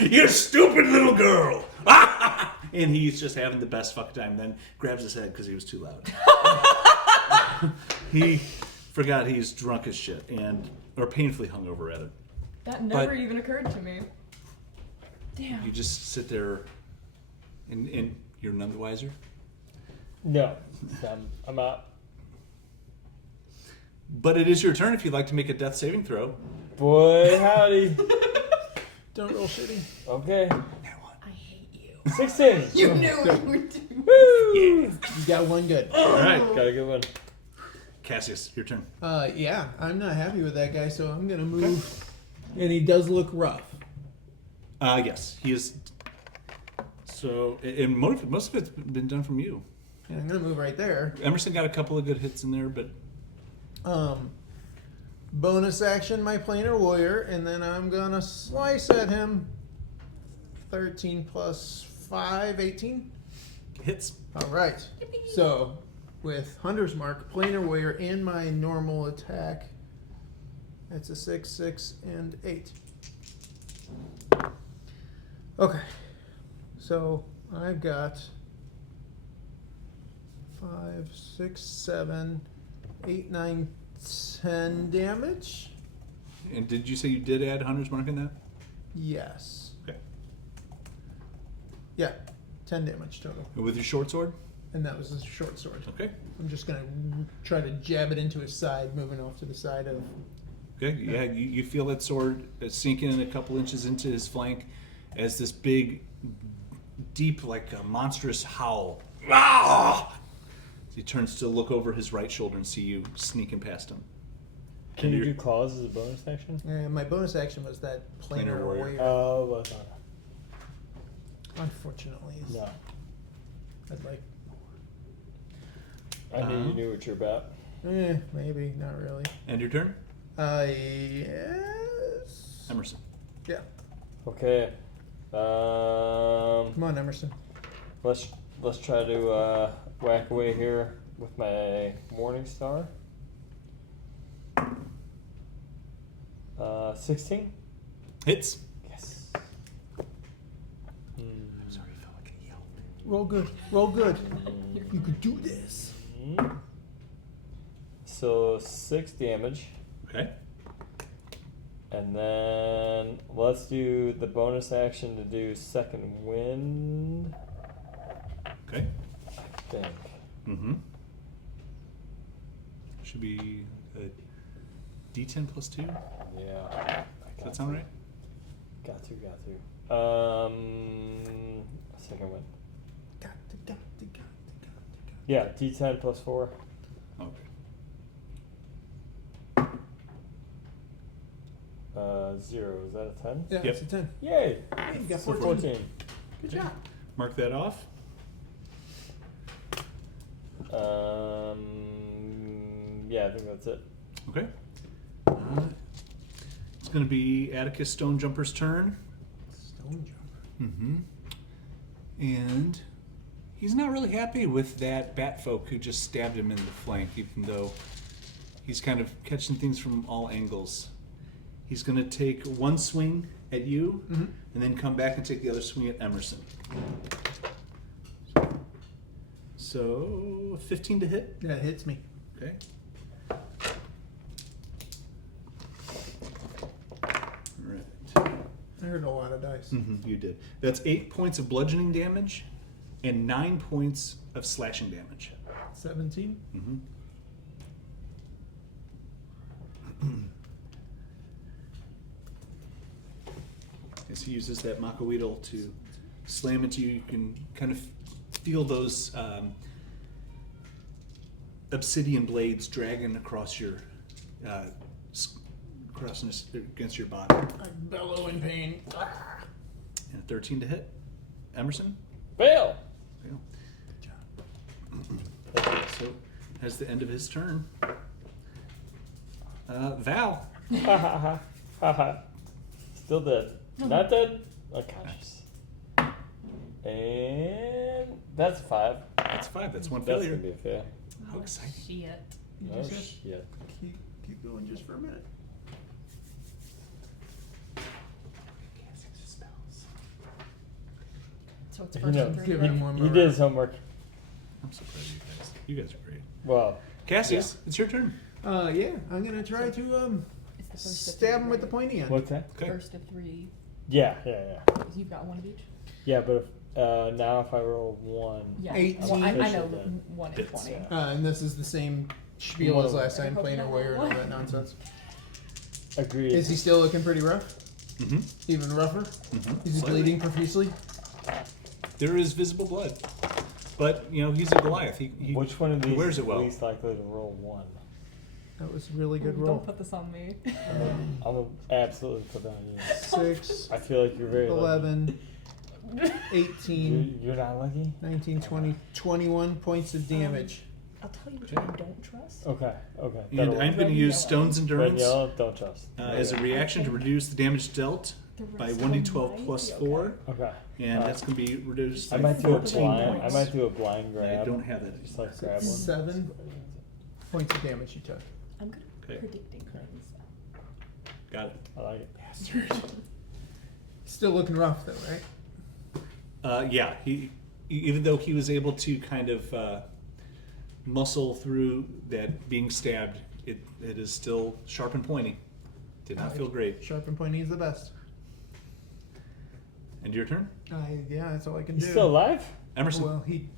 You stupid little girl. And he's just having the best fuck time. Then grabs his head because he was too loud. He forgot he's drunk as shit or painfully hungover rather. That never even occurred to me. Damn. You just sit there and you're none the wiser. No. I'm out. But it is your turn if you'd like to make a death saving throw. Boy, howdy. Don't roll shitty. Okay. I hate you. 16. You knew what you were doing. Woo! You got one good. All right, Got a good one. Cassius, your turn. Yeah, I'm not happy with that guy, so I'm gonna move. And he does look rough. Yes, he is. So, and most of it's been done from you. And I'm gonna move right there. Emerson got a couple of good hits in there, but Bonus action, my planar warrior, and then I'm gonna slice at him. 13 plus 5, 18. hits. All right. So, with Hunter's Mark, planar warrior, and my normal attack, that's a 6, 6, and 8. Okay. So, I've got 5, 6, 7, 8, 9, 10 damage. And did you say you did add Hunter's Mark in that? Yes. Okay. Yeah, 10 damage total. And with your short sword? And that was a short sword. Okay. I'm just going to try to jab it into his side, moving off to the side of... Okay, yeah, you feel that sword sink in a couple inches into his flank as this big, deep, like a monstrous howl. Ah! He turns to look over his right shoulder and see you sneaking past him. Can you do claws as a bonus action? my bonus action was that planar Planar warrior. warrior. Oh, well, Unfortunately. no. I'd like... I knew you knew what you're about. Maybe, not really. End your turn? Yes. Emerson. Yeah. Okay. Come on, Emerson. Let's try to whack away here with my Morning Star. 16. Hits. Yes. I'm sorry, I felt like a yell. Roll good. Roll good. You could do this. So 6 damage. Okay. And then let's do the bonus action to do second wind. Okay. I think. Mm-hmm. Should be a D10 plus 2. Yeah. Does that sound right? Got to. Second wind. Got. Yeah, D10 plus 4. Okay. 0. Is that a 10? Yeah, Yep. it's a 10. Yay! Hey, you got So 14. 14. Good job. Mark that off. Yeah, I think that's it. Okay. It's going to be Atticus Stonejumper's turn. Stone jumper. Mm-hmm. And he's not really happy with that bat folk who just stabbed him in the flank, even though he's kind of catching things from all angles. He's going to take one swing at you, Mhm. and then come back and take the other swing at Emerson. So, 15 to hit. That hits me. Okay. Alright. I heard a lot of dice. You did. That's 8 points of bludgeoning damage and 9 points of slashing damage. 17. Mm-hmm. As he uses that Makoidal to slam into you, you can kind of feel those obsidian blades dragging across your against your body. I bellow in pain. And a 13 to hit. Emerson? Fail! Fail. So, that's the end of his turn. Val. Ha ha ha. Ha ha. Still dead. Not dead? Unconscious. And that's 5. That's 5. That's one That's failure. gonna be a fail. How exciting. Shit. You Oh just have- shit. keep going just for a minute. So it's He first knows. and three, Give right? him one He more. did his homework. I'm so proud of you guys. You guys are great. Well, Cassius, it's your turn. Yeah, I'm gonna try to It's the first of stab three, him with the right? pointy end. what's that? Okay. First of 3. Yeah. 'Cause you've got one of each. Yeah, but now if I roll 1. Yeah. 18. Well, I know Then. 1 and Hits. 20. Yeah. And this is the same spiel his last I time, hope plain or not. where and all that nonsense. Agreed. Is he still looking pretty rough? Mm-hmm. Even rougher? Mm-hmm. Is he bleeding profusely? There is visible blood, but you know he's a Goliath. He Which one of he these wears is it well. least likely to roll 1? That was a really good Ooh, roll. Don't put this on me. I'm gonna absolutely put that on you. 6, I feel like you're very lucky. 11, 18, You're not lucky? 19, 20, 21 points of damage. I'll tell you which one I don't trust. Okay, okay. And That'll I'm work. going to use Stone's Red and Endurance yellow, don't trust. as a reaction to reduce the damage dealt The by rest 1d12 might plus be 4, Okay. and that's going to be reduced I by might do a 14 blind. points. I might do a blind I grab. don't have that. Just like grab one. 7 points of damage you took. I'm good Okay. at predicting things. Got it. I like it. Still looking rough though, right? Yeah, even though he was able to kind of muscle through that being stabbed, it is still sharp and pointy. Did not feel great. Sharp and pointy is the best. And your turn, Yeah, that's all I can He's do. still alive? Emerson. Well, he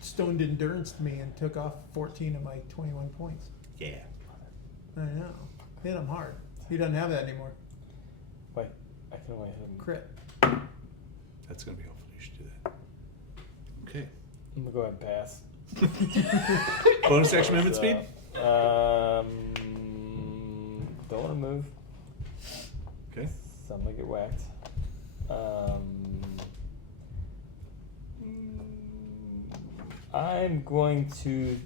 stoned endurance to me and took off 14 of my 21 points. Yeah. I know. Hit him hard. He doesn't have that anymore. Wait, I can only hit him. Crit. That's going to be helpful. You should do that. Okay. I'm gonna go ahead and pass. Bonus action movement So, speed? Don't want to move. Okay. So I'm gonna get whacked. I'm going to.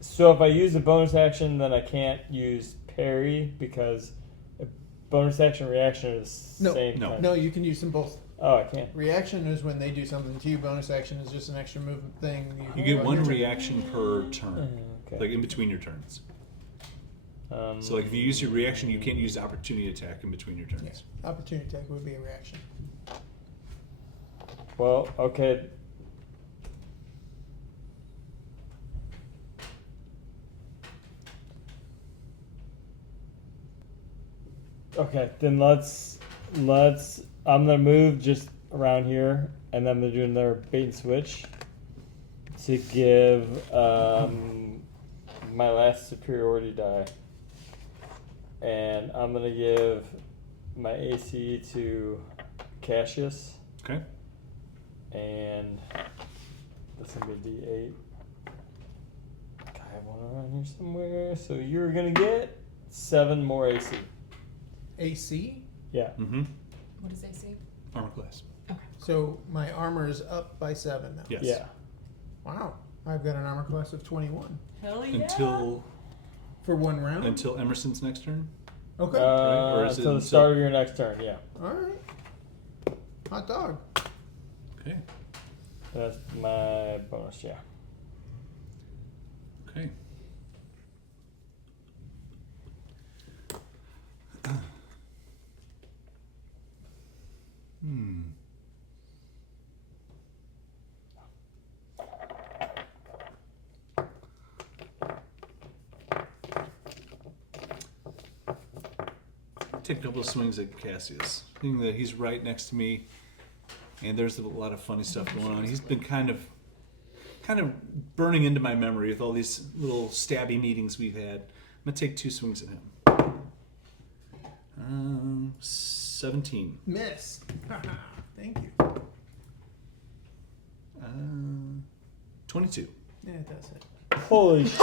So if I use a bonus action, then I can't use parry because a bonus action reaction is the No. same. No. time. No, you can use them both. Oh, I can't. Reaction is when they do something to you. Bonus action is just an extra movement thing. You can get do on one your turn. reaction per turn, Okay. like in between your turns. Um, So like if you use your reaction, you can't use opportunity attack in between your Yeah. turns. Opportunity attack would be a reaction. Well, okay. Okay, then let's I'm gonna move just around here and then I'm gonna do another bait and switch to give my last superiority die. And I'm gonna give my AC to Cassius. Okay. And that's gonna be D8. I have one around here somewhere. So you're gonna get 7 more AC. AC? Yeah. Mm-hmm. What is AC? Armor class. So my armor is up by 7 now. Yes. Yeah. Wow. I've got an armor class of 21. Hell yeah. For 1 round? Until Emerson's next turn. Okay. Or is it Until the until- start of your next turn. Yeah. Alright. Hot dog. Okay. That's my bonus. Yeah. Okay. Take a couple of swings at Cassius. Seeing that he's right next to me, and there's a lot of funny stuff going on. He's been kind of burning into my memory with all these little stabby meetings we've had. I'm gonna take 2 swings at him. 17. Miss. Thank you. 22. Yeah, it does hit. Holy shit!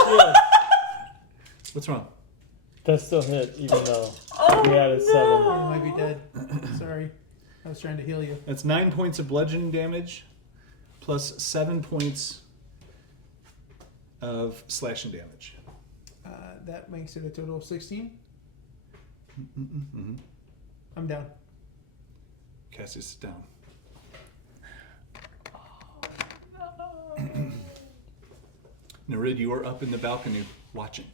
What's wrong? That still hit, even though we had a 7. You might be dead. Sorry. I was trying to heal you. That's 9 points of bludgeoning damage, plus 7 points of slashing damage. That makes it a total of 16. Mm-hmm. I'm down. Cassius is down. Nereid, you are up in the balcony watching.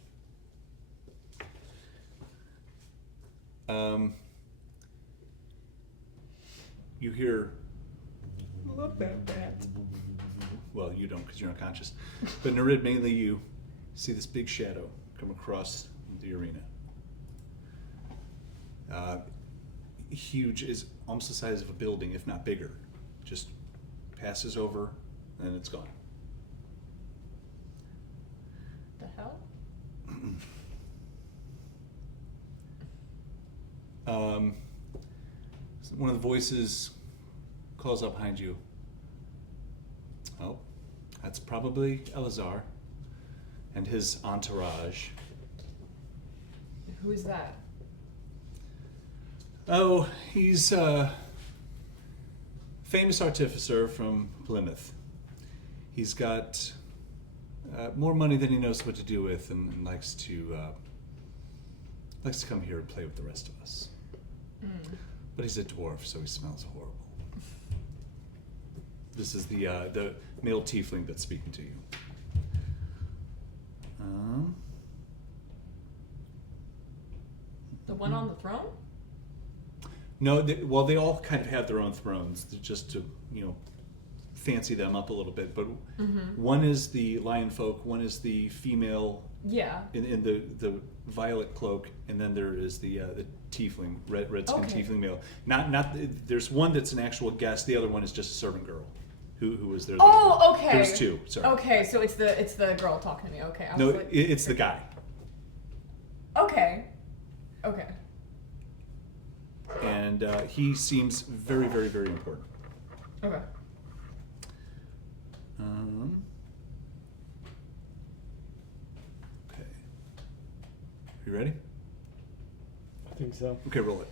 You hear. Love that bat. Well, you don't because you're unconscious. But Nereid, mainly you, see this big shadow come across the arena. Huge, is almost the size of a building, if not bigger. Just passes over and it's gone. The hell? One of the voices calls up behind you. Oh, that's probably Elazar and his entourage. Who is that? Oh, he's a famous artificer from Plymouth. He's got more money than he knows what to do with, and likes to come here and play with the rest of us. But he's a dwarf, so he smells horrible. This is the male tiefling that's speaking to you. The one on the throne? No, they all kind of have their own thrones, just to fancy them up a little bit. But one is the lion folk, one is the female. Yeah. In the violet cloak, and then there is the tiefling, red skin tiefling male. Not there's one that's an actual guest. The other one is just a servant girl, who was there. Oh, okay. There's two. Sorry. Okay, so it's the girl talking to me. Okay. I No, was like, it's the guy. Okay. Okay. And he seems very, very, very important. Okay. Okay. You ready? I think so. Okay, roll it.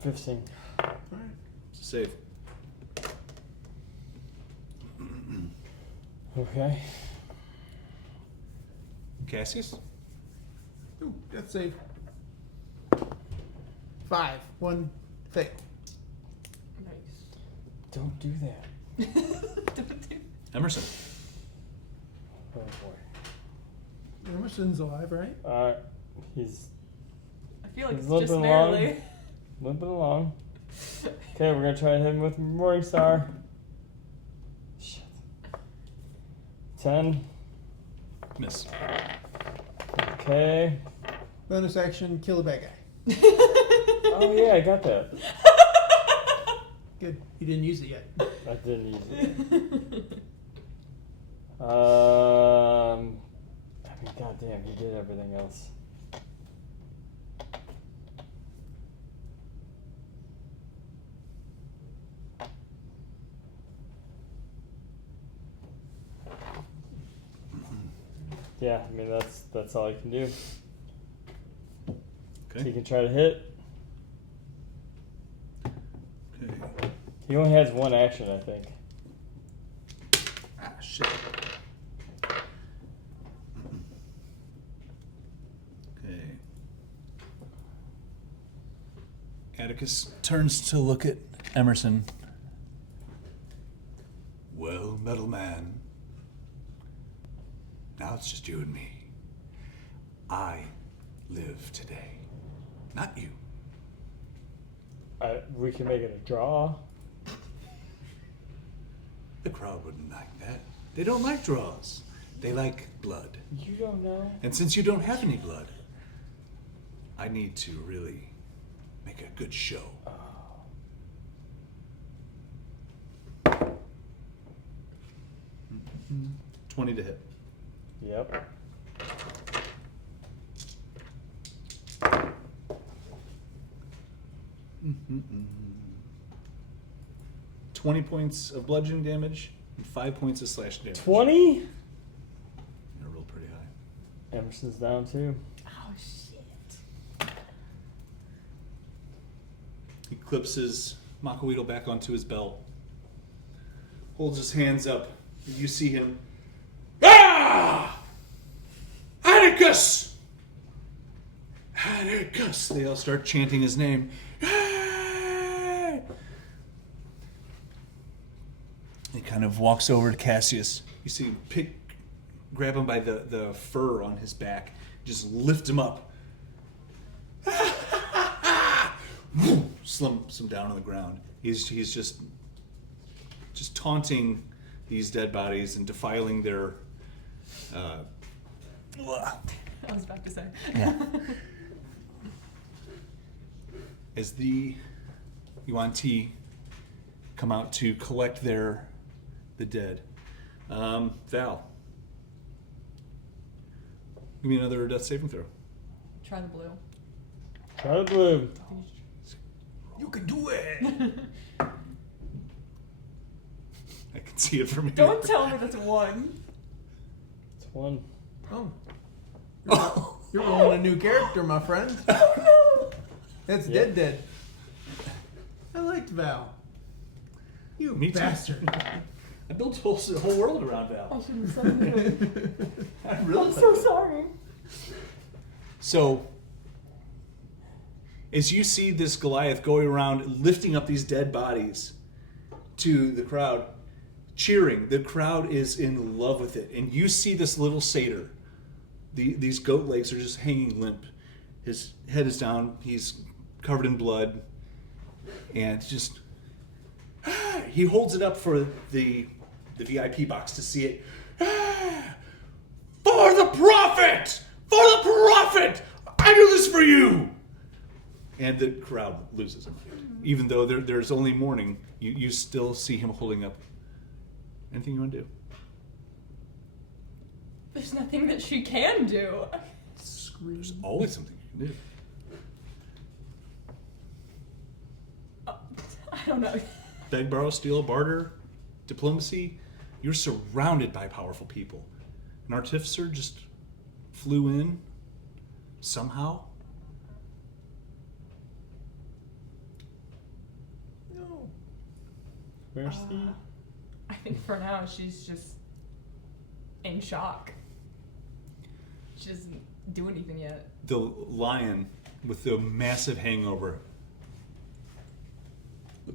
15. All right. Save. Okay. Cassius? Ooh, death save. 5. 1 fail. Nice. Don't do that. Don't do- Emerson. Oh boy. Emerson's alive, right? He's I feel like He's it's limping just along. barely. limping along. Okay, we're gonna try and hit him with Morning Star. Shit. 10. Miss. Okay. Bonus action, kill a bad guy. Oh yeah, I got that. Good. You didn't use it yet. I didn't use it. I mean, goddamn, he did everything else. Yeah, I mean that's all I can do. Okay. He can try to hit. Okay. He only has one action, I think. Ah, shit. Okay. Atticus turns to look at Emerson. Well, metal man. Now it's just you and me. I live today, not you. We can make it a draw. The crowd wouldn't like that. They don't like draws. They like blood. You don't know. And since you don't have any blood, I need to really make a good show. 20 to hit. Yep. Mm-hmm. 20 points of bludgeoning damage and 5 points of slash damage. 20? I rolled pretty high. Emerson's down too. Oh shit. He clips his Macaweedle back onto his belt, holds his hands up. You see him. Ah! Atticus! Atticus! They all start chanting his name. Hey! He kind of walks over to Cassius. You see him grab him by the fur on his back, just lift him up. Slumps him down on the ground. He's just taunting these dead bodies and defiling their. I was about to say. Yeah. As the Yuan-Ti come out to collect the dead, Val. Give me another death saving throw. Try the blue. Try the blue. You can do it. I can see it from here. Don't tell me that's a 1. It's 1. Oh. You're rolling a new character, my friend. Oh That's Yep. dead. I liked Val. You Me too. bastard. I built a whole world around no! I Val. should have said it. I really I'm so sorry. So, as you see this Goliath going around lifting up these dead bodies to the crowd, cheering, the crowd is in love with it. And you see this little satyr. These goat legs are just hanging limp. His head is down. He's covered in blood. And just... he holds it up for the VIP box to see it. For the prophet! For the prophet! I do this for you! And the crowd loses him. Even though there's only mourning, you still see him holding up. Anything you want to do? There's nothing that she can do. There's always something you can do. I don't know. Beg, borrow, steal, barter, diplomacy. You're surrounded by powerful people. An artificer just flew in somehow. No. Mercy. I think for now she's just in shock. She doesn't do anything yet. The lion with the massive hangover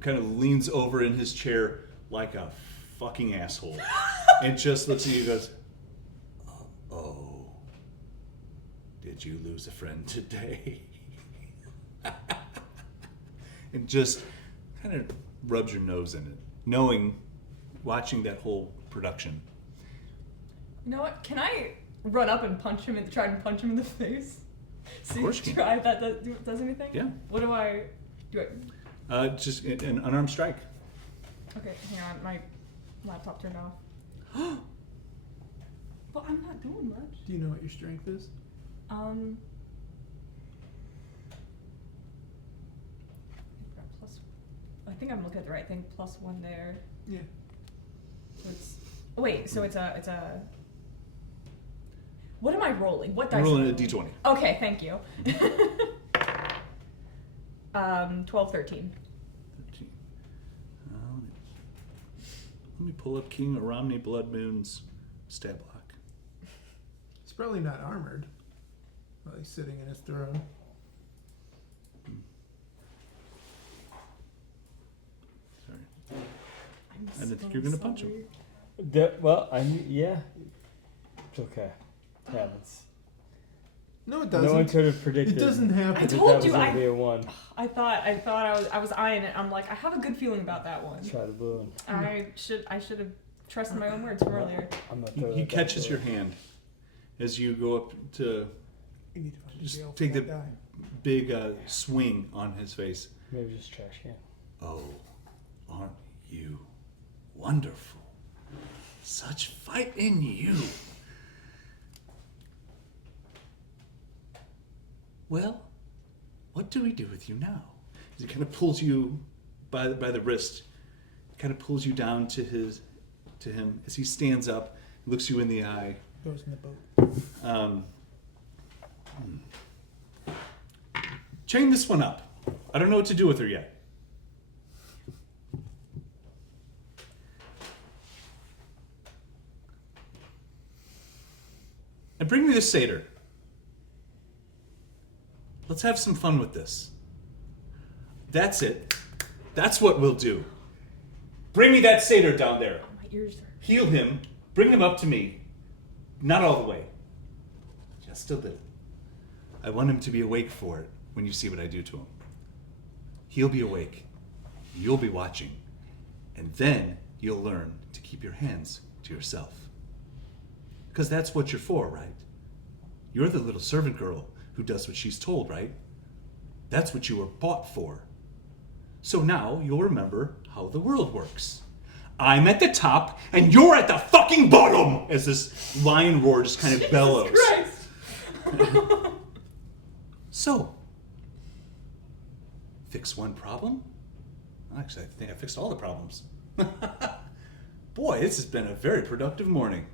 kind of leans over in his chair like a fucking asshole and just looks at you and goes, "Oh, did you lose a friend today?" And just kind of rubs your nose in it, watching that whole production. You know what? Can I run up and try and punch him in the face? See course you can. try if that does anything? Yeah. What do I do? Just an unarmed strike. Okay, hang on. My laptop turned off. Well, I'm not doing much. Do you know what your strength is? I think I'm looking at the right thing. +1 there. Yeah. So it's. Wait. So it's a. What am I rolling? What dice? I'm rolling am a I d20. Okay, thank you. 12, 13. 13. Let me pull up King Aramni Blood Moon's stat block. He's probably not armored while he's sitting in his throne. Sorry. I'm I didn't think so you were gonna punch him. sorry. Well, yeah. It's okay. It happens. No, it No one doesn't. could have predicted. It doesn't happen. I that told was you, gonna I- be a 1. I thought I was eyeing it. I'm like, I have a good feeling about that one. Try the blue one. I should have trusted my own words from earlier. I'm gonna throw He that catches back your over. hand as you go up to You need to find a just jail for take that the guy. big swing on his face. Maybe just trash can. Oh, aren't you wonderful? Such fight in you. Well, what do we do with you now? He kind of pulls you by the wrist, kind of pulls you down to him as he stands up, looks you in the eye. Goes in the boat. Chain this one up. I don't know what to do with her yet. And bring me the satyr. Let's have some fun with this. That's it. That's what we'll do. Bring me that satyr down there. My ears are. Heal him. Bring him up to me. Not all the way. Just a little. I want him to be awake for it when you see what I do to him. He'll be awake. You'll be watching. And then you'll learn to keep your hands to yourself. Because that's what you're for, right? You're the little servant girl who does what she's told, right? That's what you were bought for. So now you'll remember how the world works. I'm at the top, and you're at the fucking bottom! As this lion roar just kind of bellows. Christ. So, fix one problem? Actually, I think I fixed all the problems. Boy, this has been a very productive morning.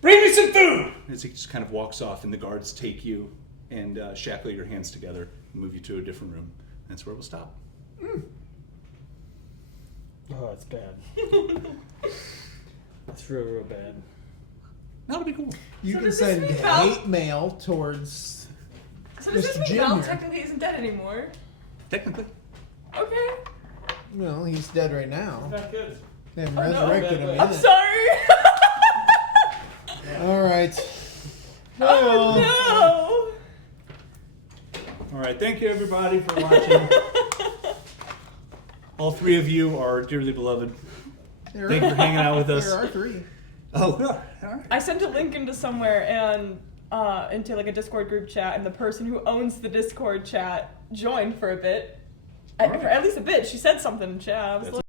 Bring me some food! As he just kind of walks off, and the guards take you and shackle your hands together and move you to a different room. That's where we'll stop. Oh, that's bad. That's real bad. That'll be cool. You So can does this send mean Val- hate mail towards. So does this Mr. mean Jim Val here. technically isn't dead anymore? Technically. Okay. Well, he's dead right now. Not good. They haven't Oh, no. resurrected him I'm yet. sorry. All right. Oh All right, thank you everybody for watching. All three of you are dearly beloved. There Thank you for hanging out with us. There are three. Oh, all right. no! I sent a link into somewhere and into like a Discord group chat, and the person who owns the Discord chat joined for a bit. For at least a bit. She said something in chat. I was That's like,